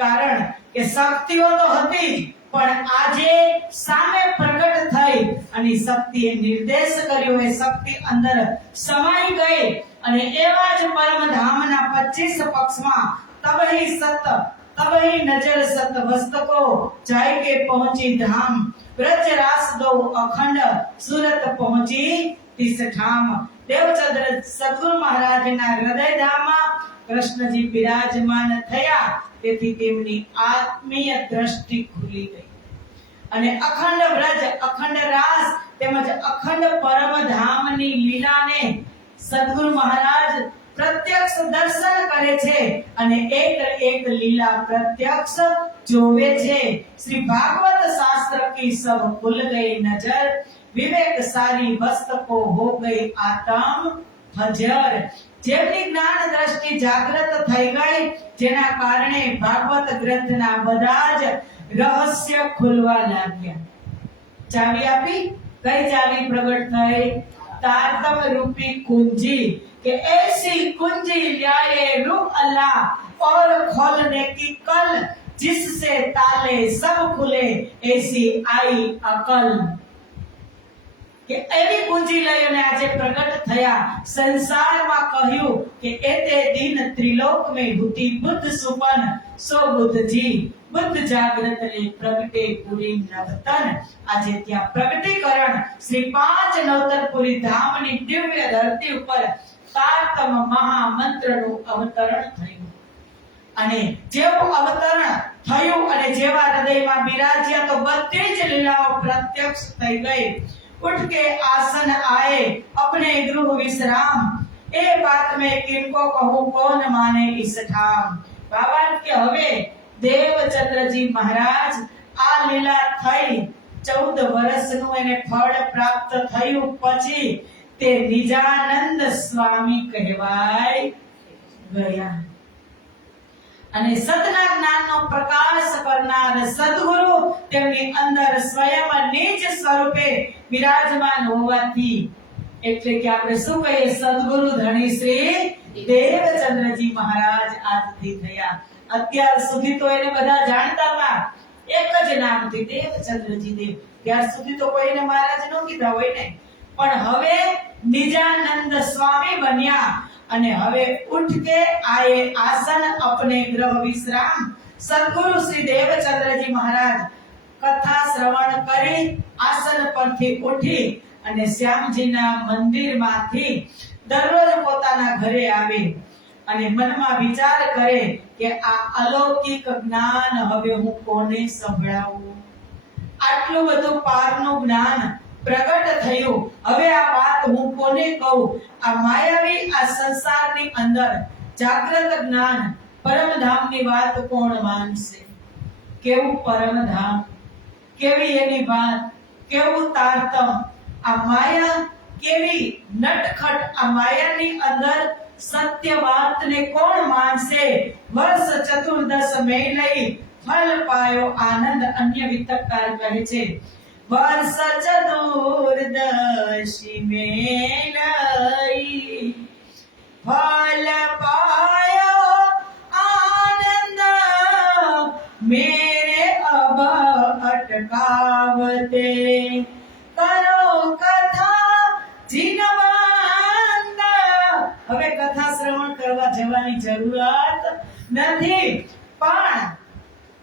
કારણ કે શક્તિઓ તો હતી જ, પણ આજે સામે પ્રગટ થઈ અને શક્તિએ નિર્દેશ કર્યો. એ શક્તિ અંદર સમાઈ ગઈ અને એવા જ પરમધામના 25 પક્ષમાં તબહી સત તબહી નજર સત વસ્તકો જાય કે પહોંચી ધામ. વ્રજ રાસ દો અખંડ સુરત પહોંચી તીસ ઠામ. દેવચંદ્ર સદગુરુ મહારાજના હૃદયધામમાં કૃષ્ણજી બિરાજમાન થયા. તેથી તેમની આત્મીય દ્રષ્ટિ ખુલી ગઈ અને અખંડ વ્રજ, અખંડ રાસ તેમજ અખંડ પરમધામની લીલાને સદગુરુ મહારાજ પ્રત્યક્ષ દર્શન કરે છે અને એક એક લીલા પ્રત્યક્ષ જોવે છે. શ્રી ભાગવત શાસ્ત્ર की सब खुल गई नजर, विवेक सारी वस्त को हो गई आत्म हजर. જેમની જ્ઞાન દ્રષ્ટિ જાગૃત થઈ ગઈ, જેના કારણે ભાગવત ગ્રંથના બધા જ રહસ્ય ખુલવા લાગ્યા. ચાવી આપી, કઈ ચાવી પ્રગટ થઈ? तारतम रूपी कुंजी, कि ऐसी कुंजी लाए रूप अल्लाह और खोलने की कल, जिससे ताले सब खुले ऐसी आई अकल. કે એવી કુંજી લઈને આજે પ્રગટ થયા. સંસારમાં કહ્યું કે એતે દિન ત્રિલોક में हुती बुद्ध सुपन, सो बुद्ध जी बुद्ध जागृत ने प्रगटे पूरी नवतन. આજે ત્યાં પ્રગટીકરણ શ્રી 5 નવતરપુરી ધામની દિવ્ય ધરતી ઉપર તારતમ મહામંત્રનું અવતરણ થયું. અને જેવું અવતરણ થયું અને જેવા હૃદયમાં બિરાજ્યા તો બધી જ લીલાઓ પ્રત્યક્ષ થઈ ગઈ. उठ के आसन आए अपने गृह विश्राम, ए बात में किनको कहूं कौन माने इस ठाम. बाबा के હવે દેવચંદ્રજી મહારાજ આ લીલા થઈ 14 વર્ષનું એને ફળ પ્રાપ્ત થયું પછી તે નિજાનંદ સ્વામી કહેવાય ગયા. અને સતના જ્ઞાનનો પ્રકાશ કરનાર સદગુરુ તેમની અંદર સ્વયં નિજ સ્વરૂપે વિરાજમાન હોવાથી, એટલે કે આપણે શું કહીએ, સદગુરુ ધણી શ્રી દેવચંદ્રજી મહારાજ આજથી થયા. અત્યાર સુધી તો એને બધા જાણતા હતા, એક જ નામથી દેવચંદ્રજી દેવ. ત્યાર સુધી તો કોઈને મહારાજ ન કીધા હોય ને, પણ હવે નિજાનંદ સ્વામી બન્યા. અને હવે ઉઠ के आए आसन अपने गृह विश्राम. सद्गुरु श्री देवचंद्रजी महाराज कथा श्रवण કરી આસન પરથી ઉઠી અને શ્યામજીના મંદિરમાંથી દરરોજ પોતાના ઘરે આવે અને મનમાં વિચાર કરે કે આ અલૌકિક જ્ઞાન હવે હું કોને સંભળાવું. આટલું બધું પારનું જ્ઞાન પ્રગટ થયું, હવે આ વાત હું કોને કહું? આ માયાવી આ સંસારની અંદર જાગૃત જ્ઞાન પરમધામની વાત કોણ માનશે? કેવું પરમધામ, કેવી એની વાત, કેવું તારતમ. આ માયા કેવી નટખટ, આ માયાની અંદર સત્ય વાતને કોણ માનશે? વર્ષ 14 મેં લઈ ફલ પાયો આનંદ. અન્ય વિતકકાર કહે છે वर्ष 14 में लई फल पायो आनंद, मेरे अब अटकावते कर જરૂરત નથી. પણ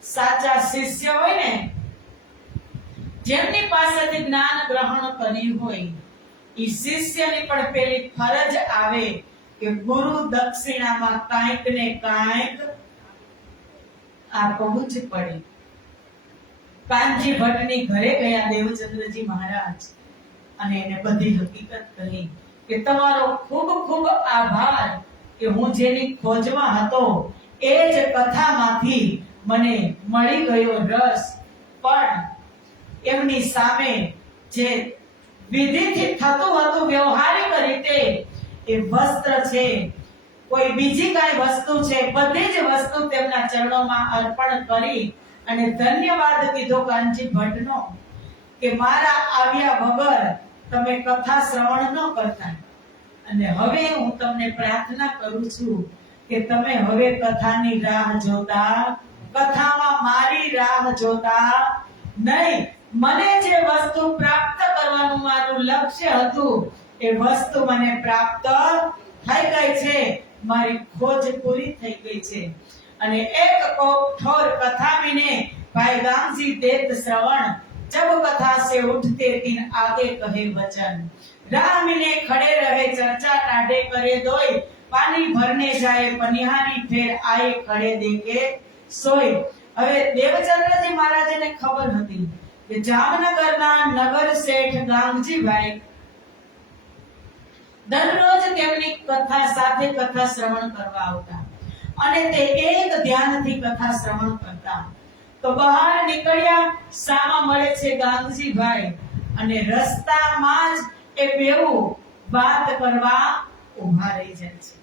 સાચા શિષ્ય હોય ને, જેમની પાસેથી જ્ઞાન ગ્રહણ કર્યું હોય, એ શિષ્યની પણ પેલી ફરજ આવે કે ગુરુ દક્ષિણામાં કાંઈક ને કાંઈક આપવું જ પડે. કાનજી ભટ્ટની ઘરે ગયા દેવચંદ્રજી મહારાજ અને એને બધી હકીકત કહી કે તમારો ખૂબ ખૂબ આભાર કે હું જેની ખોજમાં હતો એ જ કથામાંથી મને મળી ગયો રસ. પણ એમની સામે જે વિધિથી થતું હતું વ્યવહારિક રીતે, એ વસ્ત્ર છે, કોઈ બીજી કઈ વસ્તુ છે, બધી જ વસ્તુ તેમના ચરણોમાં અર્પણ કરી અને ધન્યવાદ કીધો કાનજી ભટ્ટનો કે મારા આવ્યા વગર તમે કથા શ્રવણ ન કરતા. અને હવે હું તમને પ્રાર્થના કરું છું કે તમે હવે કથાની રાહ જોતા, કથામાં મારી રાહ જોતા નહીં. મને જે વસ્તુ પ્રાપ્ત કરવાનું મારું લક્ષ્ય હતું એ વસ્તુ મને પ્રાપ્ત થઈ ગઈ છે. મારી ખોજ પૂરી થઈ ગઈ છે. અને એક કઠોર કથા વિને भाई गांधी देत श्रवण, जब कथा से उठते दिन आगे कहे वचन, राह मिले खड़े रहे चर्चा टाढ़े करे दोय, पानी भरने जाए पनिहारी फिर आए खड़े देके सोय. હવે દેવચંદ્રજી મહારાજને ખબર હતી કે જામનગરના નગર શેઠ ગાંગજીભાઈ દરરોજ તેમની કથા સાથે કથા શ્રવણ કરવા આવતા અને તે એક ધ્યાનથી કથા શ્રવણ કરતા. તો બહાર નીકળ્યા, સામા મળે છે ગાંગજીભાઈ અને રસ્તામાં જ એ બેઉ વાત કરવા ઊભા રહી જાય છે.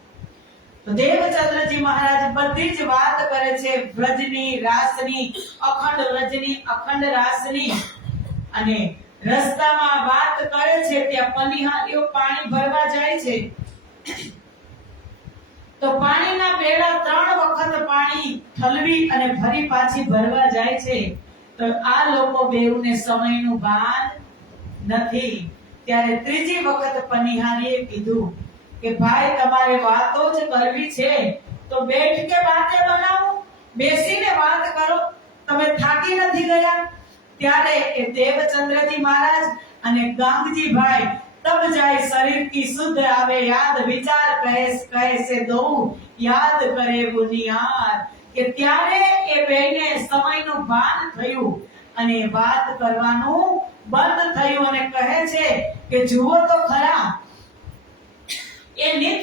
તો દેવચંદ્રજી મહારાજ બધી જ વાત કરે છે, વ્રજની, રાસની, અખંડ વ્રજની, અખંડ રાસની. અને રસ્તામાં વાત કરે છે ત્યાં પનિહારીઓ પાણી ભરવા જાય છે. તો પાણીના બેડા 3 વખત પાણી ઠલવી અને ફરી પાછી ભરવા જાય છે. તો આ લોકો બેઉને સમયનું ભાન નથી. ત્યારે ત્રીજી વખત પનિહારીએ કીધું કે ભાઈ તમારે વાતો જ કરવી છે તો બેઠ કે વાતે બનાવો, બેસીને વાત કરો, તમે થાકી નથી ગયા? ત્યારે એ દેવચંદ્રજી મહારાજ અને ગાંગજીભાઈ तब जाए शरीर की शुद्ध आवे याद, विचार कहे से दो याद करे बुनियाद. કે ત્યારે એ બેને સમયનું ભાન થયું અને વાત કરવાનું બંધ થયું અને કહે છે કે જુઓ તો ખરા, એ નિત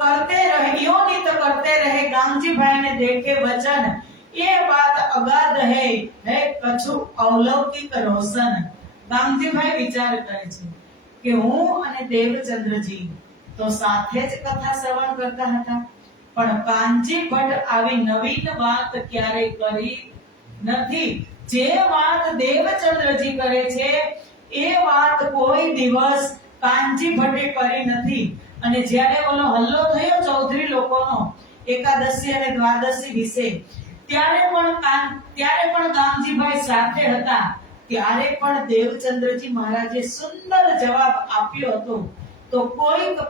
करते रहे, यो नित करते रहे गांगजीभाई ने देखे वचन, ये बात अगाध है कछु अलौकिक रोशन. गांगजीभाई विचार करे છે કે હું અને દેવચંદ્રજી તો સાથે જ કથા શ્રવણ કરતા હતા, પણ કાનજી ભટ્ટ આવી નવીન વાત ક્યારેય કરી નથી. જે વાત દેવચંદ્રજી કરે છે એ વાત કોઈ દિવસ કાનજી ભટ્ટે કરી નથી. અને જ્યારે ઓલો હલ્લો થયો ચૌધરી લોકોનો એકાદશી અને દ્વાદશી વિશે, ત્યારે પણ ગાંગજીભાઈ સાથે હતા. ત્યારે પણ દેવચંદ્રજી મહારાજે સુંદર જવાબ આપ્યો હતો. તો કોઈક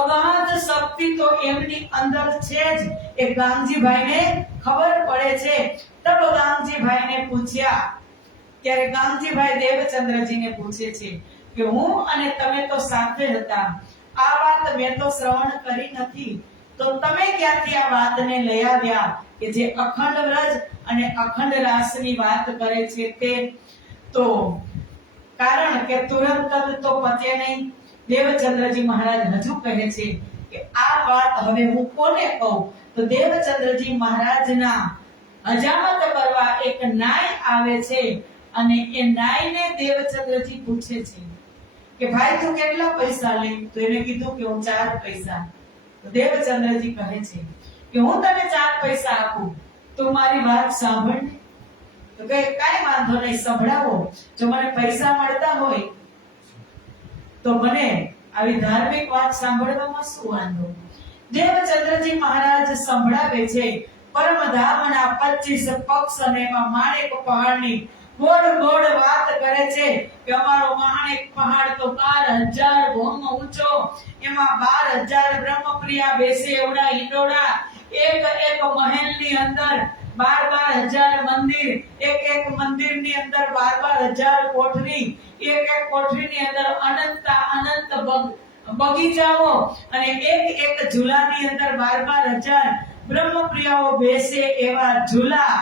અગાધ શક્તિ તો એમની અંદર છે જ, એ ગાંગજીભાઈને ખબર પડે છે. તબ ગાંગજીભાઈને પૂછ્યા, ત્યારે ગાંગજીભાઈ દેવચંદ્રજીને પૂછે છે કે હું અને તમે તો સાથે હતા, આ વાત મેં તો શ્રવણ કરી નથી, તો તમે ક્યાંથી આ વાતને લઈ આવ્યા કે જે અખંડ વ્રજ અને અખંડ રાસની વાત કરે છે તે? તો કારણ કે તુરંત તો પતે નહીં. દેવચંદ્રજી મહારાજ હજુ કહે છે કે આ વાત હવે હું કોને કહું? તો દેવચંદ્રજી મહારાજના હજામત કરવા એક નાય આવે છે અને એ નાયને દેવચંદ્રજી પૂછે છે કે ભાઈ તું કેટલા પૈસા લે? તો એને કીધું કે હું 4 પૈસા. તો દેવચંદ્રજી કહે છે કે હું તને 4 પૈસા આપું, તું મારી વાત સાંભળ. તો કે કાઈ વાંધો નહીં, સંભળાવો. જો મને પૈસા મળતા હોય તો મને આવી ધાર્મિક વાત સાંભળવામાં શું વાંધો? દેવચંદ્રજી મહારાજ સંભળાવે છે પરમધામના 25 પક્ષ અને એમાં માણેક પહાડની ગોળ વાત કરે છે કે અમારો માણેક પહાડ તો 12000 ભૌમ ઊંચો, એમાં 12000 બ્રહ્મપ્રિયા બેસે એવડા હિંડોળા, એક મહેલની અંદર 12,000 મંદિર, એક મંદિરની અંદર 12,000 કોઠરી, એક કોઠરીની અંદર અનંત બગીચાઓ અને એક ઝૂલાની અંદર 12,000 બ્રહ્મપ્રિયાઓ બેસે એવા ઝૂલા.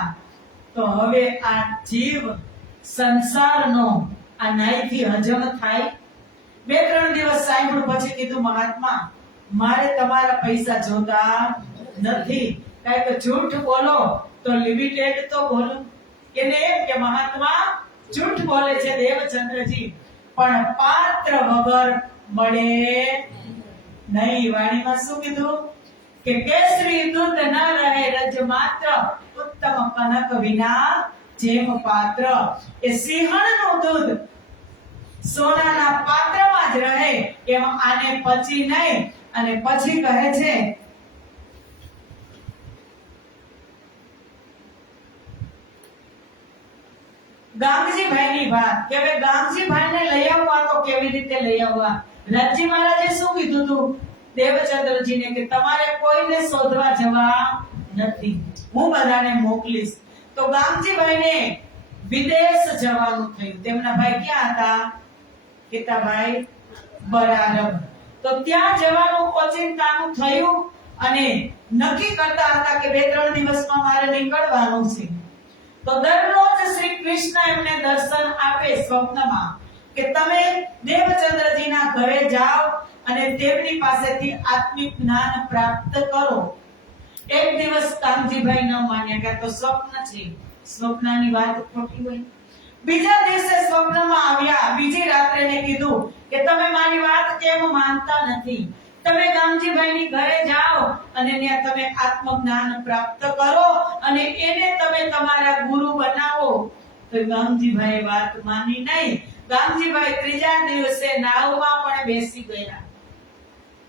તો હવે આ જીવ સંસારનો આ નાઈથી હજમ થાય? 2-3 દિવસ સાંભળ્યું પછી કીધું, મહાત્મા મારે તમારા પૈસા જોતા નથી, કાંઈક જૂઠ બોલો તો લિમિટેડ તો બોલો. એને એમ કે મહાત્મા જૂઠ બોલે છે દેવચંદ્રજી, પણ પાત્ર વગર મળે નહીં. વાણીમાં શું કીધું કે કેસરી દૂધ ન રહે રજ માત્ર, ઉત્તમ કનક વિના જેમ પાત્ર. એ સિંહણનું દૂધ સોનાના પાત્રમાં જ રહે એમ આને પચી નહીં. અને પછી કહે છે ગામજીભાઈની વાત કે હવે ગામજીભાઈને લઈ આવવા તો કેવી રીતે લઈ આવવા? રાજજી મહારાજે શું કીધું હતું દેવચંદ્રજીને કે તમારે કોઈને શોધવા જવા નથી, હું બધાને મોકલીશ. તો ગામજીભાઈને વિદેશ જવાનું થયું. તેમના ભાઈ ક્યાં હતા? પિતાભાઈ બરારબ. તો ત્યાં જવાનું ઓચિંતાનું થયું અને નક્કી કરતા હતા કે 2-3 દિવસમાં મારે નીકળવાનું છે. તો દરરોજ શ્રી કૃષ્ણ એમને દર્શન આપે સ્વપ્નમાં કે તમે દેવચંદ્રજીના ઘરે જાઓ અને તેમની પાસેથી આત્મિક જ્ઞાન પ્રાપ્ત કરો. એક દિવસ કામજીભાઈ ન માન્યા કે આ તો સ્વપ્ન છે, સ્વપ્નની વાત ખોટી હોય. બીજા દિવસે સ્વપ્નમાં આવ્યા, બીજી રાત્રે ને કીધું કે તમે મારી વાત કેમ માનતા નથી? તમે ગામજીભાઈની ઘરે જાઓ અને ત્યાં તમે આત્મજ્ઞાન પ્રાપ્ત કરો અને એને તમે તમારા ગુરુ બનાવો. તો ગામજીભાઈ વાત માની નહીં. ગામજીભાઈ ત્રીજા દિવસે નાવમાં પણ બેસી ગયા.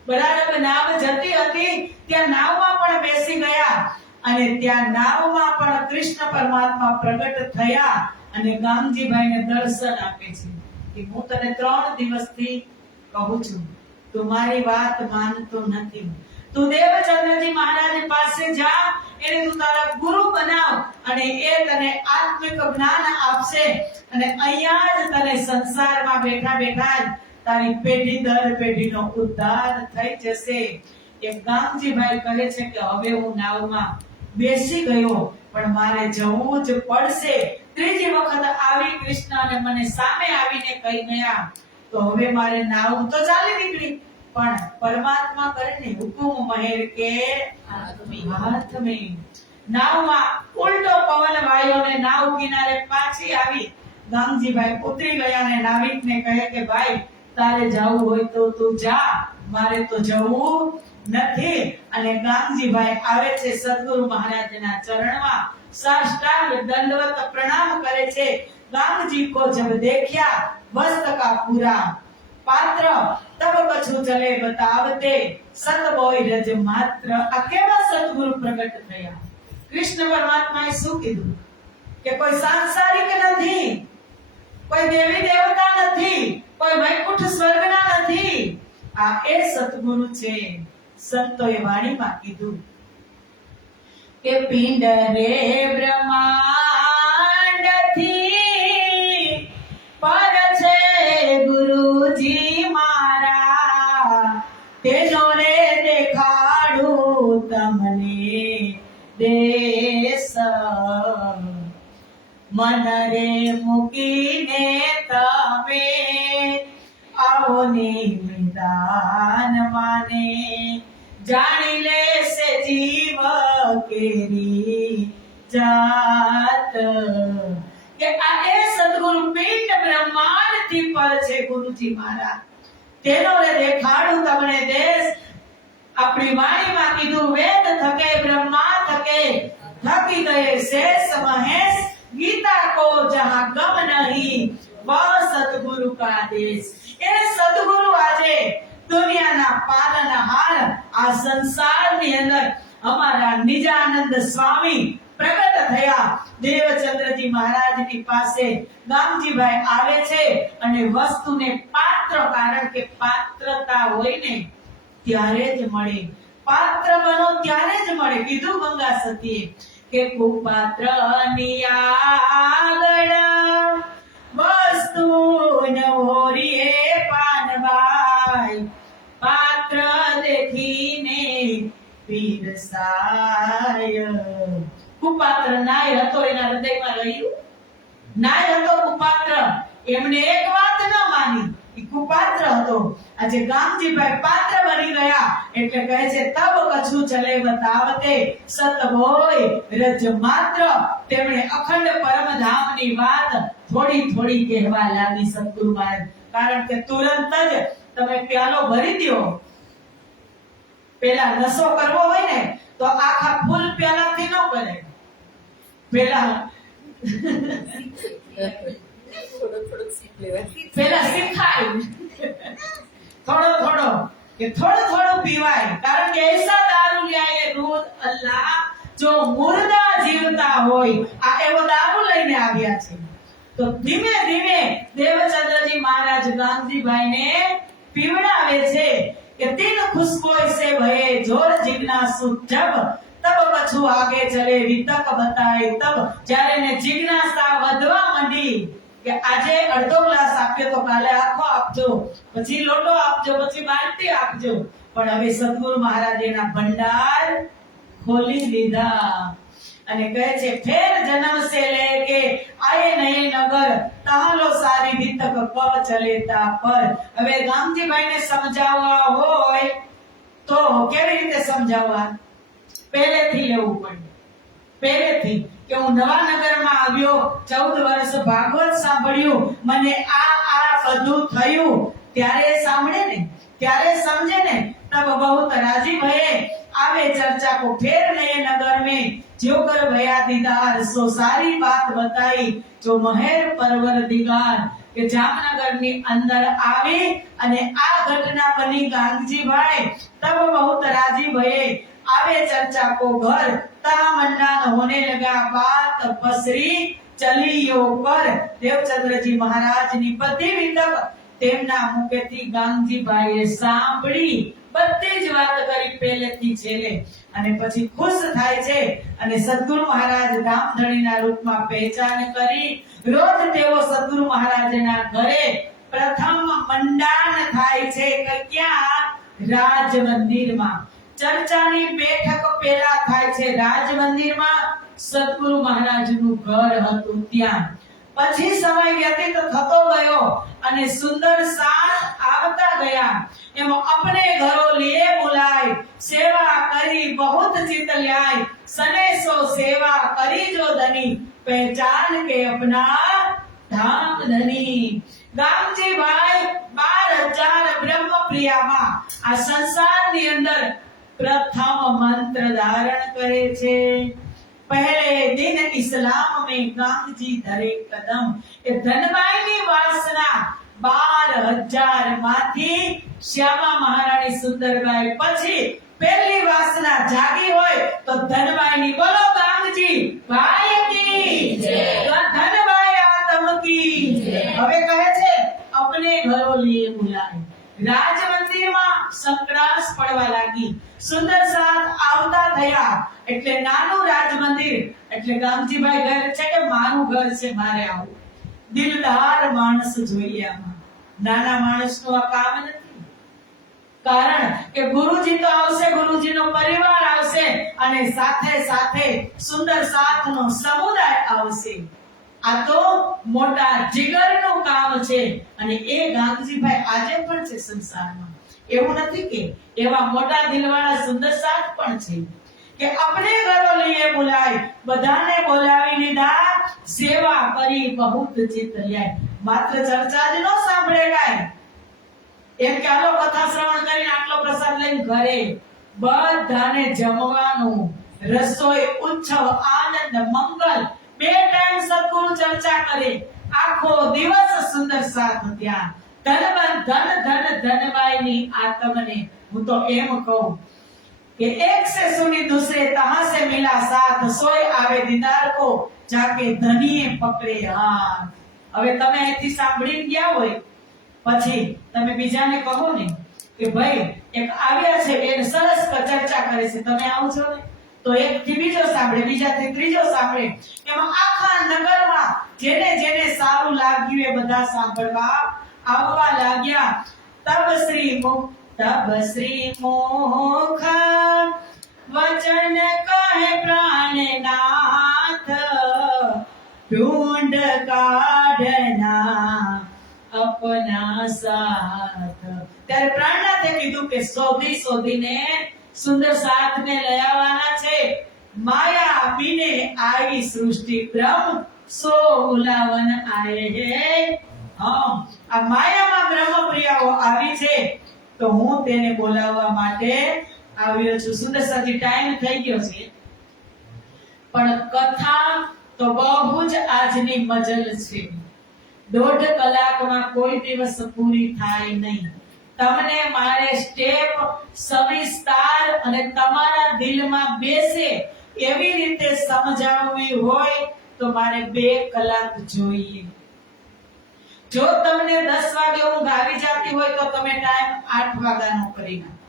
બરાબર નાવ જતી હતી ત્યાં નાવમાં પણ બેસી ગયા અને ત્યાં નાવમાં પણ કૃષ્ણ પરમાત્મા પ્રગટ થયા અને ગામજીભાઈને દર્શન આપે છે કે હું તને 3 દિવસથી કહું છું, તું મારી વાત માનતો નથી. તું દેવચંદ્રજી મહારાજ પાસે જા, એને તું તારા ગુરુ બનાવ અને એ તને આત્મિક જ્ઞાન આપશે અને અહીંયા જ તને સંસારમાં બેઠા બેઠા જ તારી પેઢી દર પેઢીનો ઉદ્ધાર થઈ જશે. એક ગામજીભાઈ કહે છે કે હવે હું નાવમાં બેસી ગયો પણ મારે જવું જ પડશે. ત્રીજી વખત આવી કૃષ્ણ અને મને સામે આવીને કહી ગયા તો હવે મારે નાવ તો ચાલી નીકળી, પણ પરમાત્મા કરે ને હુકુમ મહેર કે હાથ મેં. નાવમાં ઉલટો પવન વાયો ને નાવ કિનારે પાછી આવી. ગામજીભાઈ ઉતરી ગયા અને નાવિકને કહે કે ભાઈ તારે જવું હોય તો તું જા, મારે તો જવું નથી. અને ગામજીભાઈ આવે છે સદગુરુ મહારાજના ચરણમાં, સાષ્ટાંગ દંડવત પ્રણામ કરે છે. ગામજી को जब देखा वस्त का पूरा पात्र तब कछु चले बतावते सत बोय रज मात्र. આ કેવા સદગુરુ પ્રગટ થયા? કૃષ્ણ પરમાત્માએ શું કીધું કે કોઈ સાંસારિક નથી, કોઈ દેવી દેવતા નથી, કોઈ વૈકુંઠ સ્વર્ગના નથી, આ એ સદગુરુ છે. સંતોએ વાણીમાં કીધું કે પિંડ રે બ્રહ્માંડ થી પર છે ગુરુજી મારા, તેજો રે દેખાડું તમને દેશ. મન રે મૂકીને તમે આવો નિદાન માને, જાણી લેશે જીવ કેરી જાત. કે આ એ સદગુરુ પિંડ બ્રહ્માંડ થી પર છે ગુરુજી મારા, તેનો રે દેખાડું તમને દેશ. આપણી વાણીમાં કીધું વેદ થકે બ્રહ્મા થકે થકી ગયે શેષ મહેશ, ગીતા કો જહાં ગમ નહીં વહ સદગુરુ કા દેશ. એ સદગુરુ આજે દુનિયાના પાલનહાર આ સંસારની અંદર અમારા નિજાનંદ સ્વામી પ્રગટ થયા. દેવચંદ્રજી મહારાજની પાસે ગામજીભાઈ આવે છે અને વસ્તુને પાત્ર, કારણ કે પાત્રતા હોય ને ત્યારે જ મળે. પાત્ર બનો ત્યારે જ મળે. કીધું ગંગા સતીએ કે કુપાત્ર ની આગળ વસ્તુ નવોરીએ પાનબાઈ, પાત્ર દેખીને પીરસાય. કુપાત્ર નાય હતો, એના હૃદયમાં રહ્યું. નાય હતો કુપાત્ર, એમને એક વાત ન માની, એ કુપાત્ર હતો. આજે ગામજીભાઈ પાત્ર બની ગયા એટલે કહે છે તબ કછું ચલે બતાવતે સત હોય રજ માત્ર. તેમણે અખંડ પરમધામની વાત થોડી થોડી કહેવા લાગી સદગુરુ મહારાજ. કારણ કે તુરંત જ તમે પ્યાલો ભરી દો, પેલા નશો કરવો હોય ને તો આખા ફૂલ પ્યાલાથી ન કરે. પેલા શીખાય થોડો થોડો કે થોડું થોડું પીવાય. કારણ કે ऐसा दारू लिया दूध अल्लाह जो मुर्दा जीवता હોય, આ એવો દારૂ લઈને આવ્યા છે. તો ધીમે ધીમે દેવચંદ્રજી મહારાજ ગાંધીભાઈને પીવડાવે છે કે તીન ખુશ્બોય સે ભયે જોર જિજ્ઞાસુ જબ તબ કછું આગે ચલે વિતક બતાય તબ. જ્યારે ને જિજ્ઞાસા વધવા માંડી કે આજે અડધો ગ્લાસ આપ્યો તો કાલે આખો આપજો, પછી લોટો આપજો, પછી બાલટી આપજો. પણ હવે સદગુરુ મહારાજેના ભંડાર ખોલી લીધા અને કહે છે ફેર જન્મ સે લેકે આયે નયે નગર તાલો સારી વિતક કબ ચલેતા પર. હવે ગામજીભાઈને સમજાવવા હોય તો કેવી રીતે સમજાવવા? પહેલેથી લેવું પડે. પહેલેથી કે હું નવા નગરમાં આવ્યો, 14 વર્ષ ભાગવત સાંભળ્યું, મને આ બધું થયું, ત્યારે સાંભળે ને, ત્યારે સમજે ને. तब बहुत राजी भये आवे चर्चा को फेर नए नगर में जो कर भया दीदार सो सारी बात बताई जो महेर परवरदिगार. કે જામનગરની અંદર આવી અને આ ઘટના બની ગાંધીભાઈ. तब बहुत राजी भये आवे चर्चा को घर ता मन्ना होने लगा बात पसरी चलियो पर. દેવચંદ્રજી મહારાજની બધી વિગત તેમના મુખેથી ગાંધીભાઈએ સાંભળી. બધી જ વાત કરી પહેલેથી છેલ્લે. અને પછી ખુશ થાય છે અને સદગુરુ મહારાજ ધામધણીના રૂપમાં પહેચાન કરી રોજ તેઓ સદગુરુ મહારાજના ઘરે પ્રથમ મંડાણ થાય છે કે ક્યાં? રાજ મંદિરમાં. ચર્ચાની બેઠક પેલા થાય છે રાજ મંદિરમાં. સદગુરુ મહારાજનું ઘર હતું ત્યાં. પછી સમય વ્યતીત થતો ગયો અને સુંદર સાથ આવતા ગયા. એમાં અપને ઘરો લીએ બુલાય સેવા કરી બહુત ચિત લ્યાય. સને સો સેવા કરી જો ધની પહેચાન કે અપના ધામ ધની. ગામજીભાઈ 12,000 બ્રહ્મપ્રિયામાં આ સંસારની અંદર પ્રથમ મંત્ર ધારણ કરે છે. पहले दिन इस्लाम में गांधी धरे कदम. ये धनबाई ની વાસના 12,000 માંથી શ્યામા મહારાણી સુંદરબાઈ પછી પહેલી વાસના જાગી હોય તો ધનબાઈ ની. બોલો ગાંધી ભાઈ કી જય, ધનબાઈ આતમ કી જય. હવે કહે છે અપને ઘરો લીએ બુલાય. રાજ મંદિરમાં સંકળાશ પડવા લાગી. સુંદર સાથ આવતા થયા એટલે નાનું રાજ મંદિર એટલે ગામજીભાઈ ઘર છે કે મારું ઘર છે, મારે આવું. દિલદાર માણસ જોઈએ આમાં. નાના માણસનું આ કામ નથી. કારણ કે ગુરુજી તો આવશે, ગુરુજીનો પરિવાર આવશે અને સાથે સાથે સુંદર સાથનો સમુદાય આવશે. આ તો મોટા જીગરનું કામ છે અને એ ગામજીભાઈ આજે પણ છે સંસારમાં. એવું નથી કે એવા મોટા દિલવાળા સુંદર સાથ પણ છે કે અપને ઘરો લીએ બુલાય. બધાને બોલાવી લીધા, સેવા કરી બહુત ચિત લ્યાય. માત્ર ચર્ચા જ ન સાંભળે કાય એમ કે આલો કથા શ્રવણ કરીને આટલો પ્રસાદ લઈને ઘરે. બધાને જમવાનું, રસોઈ, ઉત્સવ, આનંદ, મંગલ. 2 ટાઈમ સદગુરુ ચર્ચા કરે. આખો દિવસ સુંદર સાથ ત્યાં. ધનબાઈની આત્મને હું તો એમ કહું કે એક से सुनी दूसरे तहां से मिला साथ सोए आवे दीदार को जाके धनीए पकड़े हाथ. હવે તમે અહીંથી સાંભળીને ગયા હોય પછી તમે બીજાને કહો ને કે ભાઈ એક આવ્યા છે બેન, સરસ ચર્ચા કરે છે, તમે આવજો ને તો એક થી બીજો સાંભળે, બીજાથી ત્રીજો સાંભળે, એમાં આખા નગરમાં જેને જેને સારું લાગ્યું એ બધા સાંભળવા આવવા લાગ્યા. તબ શ્રી મુખ વચન કહે પ્રાણનાથ, ઢૂંઢ કાઢના અપના સાથ. ત્યારે પ્રાણનાથે કીધું કે શોધી શોધીને સુંદર સાથને લઈ આવવાના છે. માયા આપીને આવી સૃષ્ટિ બ્રહ્મ સો ઉલાવન આયે હે. આ માયામાં બ્રહ્મપ્રિયાઓ આવી છે તો હું તેને બોલાવવા માટે આવ્યો છું. સુંદર સાથી ટાઈમ થઈ ગયો છે, પણ કથા તો બહુ જ આજની મજલ છે. 1.5 કલાકમાં કોઈ દિવસ પૂરી થાય નહીં. તમને મારે સ્ટેપ સવિસ્તાર અને તમારા દિલમાં બેસે એવી રીતે સમજાવવી હોય તો મારે 2 કલાક જોઈએ. જો તમને 10 વાગે ઊંઘ આવી જતી હોય તો તમે ટાઈમ 8 વાગ્યાનો કરી નાખો,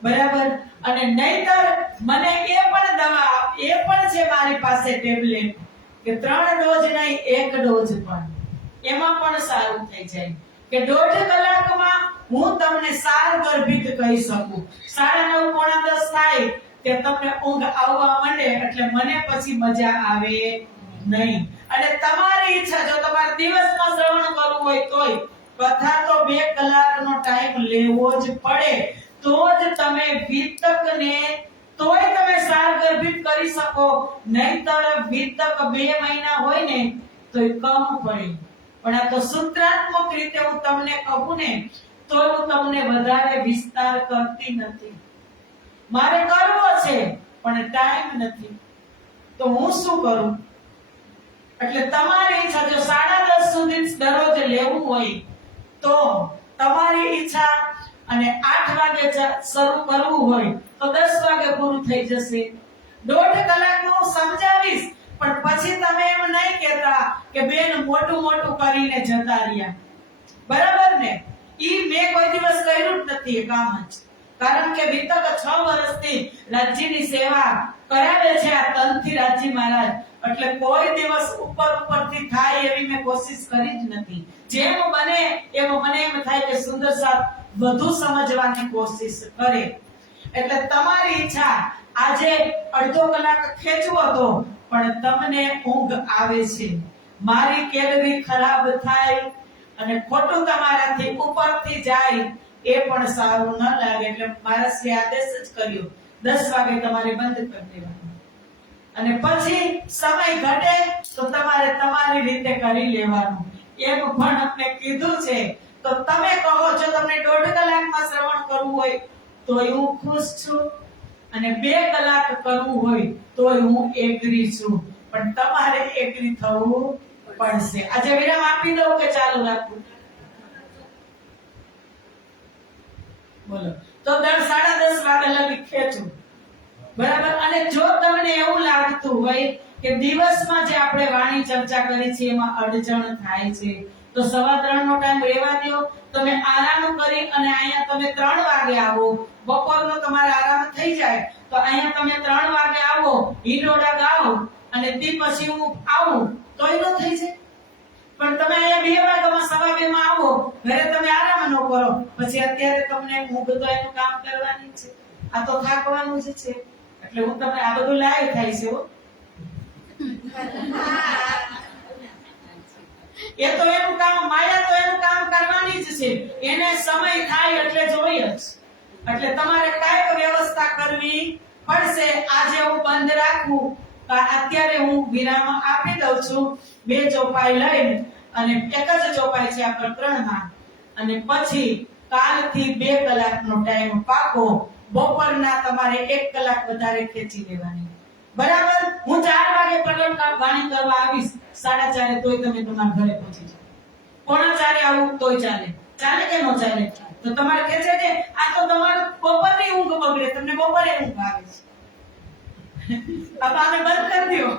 બરાબર? અને નહીતર મને એ પણ છે મારી પાસે ટેબ્લેટ કે 3 ડોઝ નહીં 1 ડોઝ પણ, એમાં પણ સારું થઈ જાય કે 1.5 કલાકમાં હું તમને સારગર્ભિત કહી શકું. 9:30 પોણા 10 થાય કે તમને ઊંઘ આવવા માંડે એટલે મને પછી મજા આવે નહીં. અને તમારી ઈચ્છા, જો તમારે દિવસમાં શ્રવણ કરવું હોય તોય કથા તો 2 કલાકનો ટાઈમ લેવો જ પડે, તો જ તમે વિતકને તોય તમે સારગર્ભિત કરી શકો. નહીતર વિતક 2 મહિના હોય ને તોય કમ પડે. પણ આ તો સૂત્રાત્મક રીતે હું તમને કહું ને તો હું તમને વધારે વિસ્તાર કરતી નથી. મારે કરવો છે પણ ટાઈમ નથી, તો હું શું કરું? એટલે તમારી ઈચ્છા, જો 10:30 સુધી દરરોજ લેવું હોય તો તમારી ઈચ્છા, અને 8 વાગે શરૂ કરવું હોય તો 10 વાગે પૂરું થઈ જશે. 1.5 કલાકમાં હું સમજાવીશ, પણ પછી તમે એમ નહીં કહેતા કે બેન મોટું કરીને જતા રહ્યા, બરાબર ને? ઈ મેં કોઈ દિવસ કર્યું જ નથી એ કામ જ. કારણ કે વિતક 6 વર્ષથી રાજ્યની સેવા કરાવે છે આ તનથી રાજ્ય મહારાજ, એટલે કોઈ દિવસ ઉપરથી થાય એવી મેં કોશિશ કરી જ નથી. જેમ બને એમ મને એમ થાય કે સુંદર સાથ વધુ સમજવાની કોશિશ કરે. એટલે તમારી ઈચ્છા, આજે 1/2 કલાક ખેંચવો તો પણ તમને ઊંઘ આવે છે, મારી કેલરી ખરાબ થાય અને ખોટું તમારાથી ઉપરથી જાય એ પણ સારું ન લાગે. એટલે મારા શ્રી આદેશ જ કર્યો 10 વાગે તમારે બંધ કરી દેવાનું, અને પછી સમય ઘટે તો તમારે તમારી રીતે કરી લેવાનું. એમ પણ આપણે કીધું છે તો તમે કહો છો તમને 1.5 કલાકમાં શ્રવણ કરવું હોય તોય હું ખુશ છું, અને 2 કલાક કરવું હોય તોય હું એગ્રી છું. પણ તમારે એગ્રી થવું પડશે. આજે વિરામ આપી દઉં કે ચાલુ રાખું? બોલો. તો 10:30 વાગે લગી ખેંચું, બરાબર? અને જો તમને એવું લાગતું હોય કે દિવસમાં જે આપણે વાણી ચર્ચા કરી છે એમાં અડચણ થાય છે તો 3:15 નો ટાઈમ રહેવા દો. તમે આરામ કરી અને અહીંયા તમે 3 વાગે આવો, બપોરનો તમારે આરામ થઈ જાય તો અહીંયા તમે 3 વાગે આવો, હિંડોળા ગાઓ અને તે પછી હું આવું તોય ન થઈ જાય. પણ તમે અહીંયા 2 વાગ્યામાં 2:15 માં આવો, ઘરે તમે આરામ ન કરો, પછી અત્યારે તમને ઊંઘ તો એનું કામ કરવાની છે, આ તો થાકવાનું જ છે. એટલે હું તમને આ બધું લાઈવ થાય છે હો. એ તો એનું કામ, માયા તો એનું કામ કરવાની જ છે, એને સમય થાય એટલે જોઈએ જ. એટલે તમારે કાંઈક વ્યવસ્થા કરવી પડશે. આજે હું બંધ રાખું, અત્યારે હું વિરામ આપી દઉં છું. 2 ચોપાઈ લઈને, અને એક જ ચોપાઈ છે આ પ્રકરણમાં, અને પછી કાલથી 2 કલાકનો ટાઈમ પાકો. બપોરના તમારે 1 કલાક વધારે ખેંચી લેવાની, બરાબર? હું 4 વાગે પ્રકરણ વાણી કરવા આવીશ, 4:30 તોય તમે તમારા ઘરે પહોંચી જાઓ. 3:45 આવું તોય ચાલે. ચાલે કે ન ચાલે? તો તમારે ખેંચે છે આ તો તમારું બપોરની ઊંઘ બગડે, તમને બપોરે ઊંઘ આવે છે. આને બંધ કરી દો.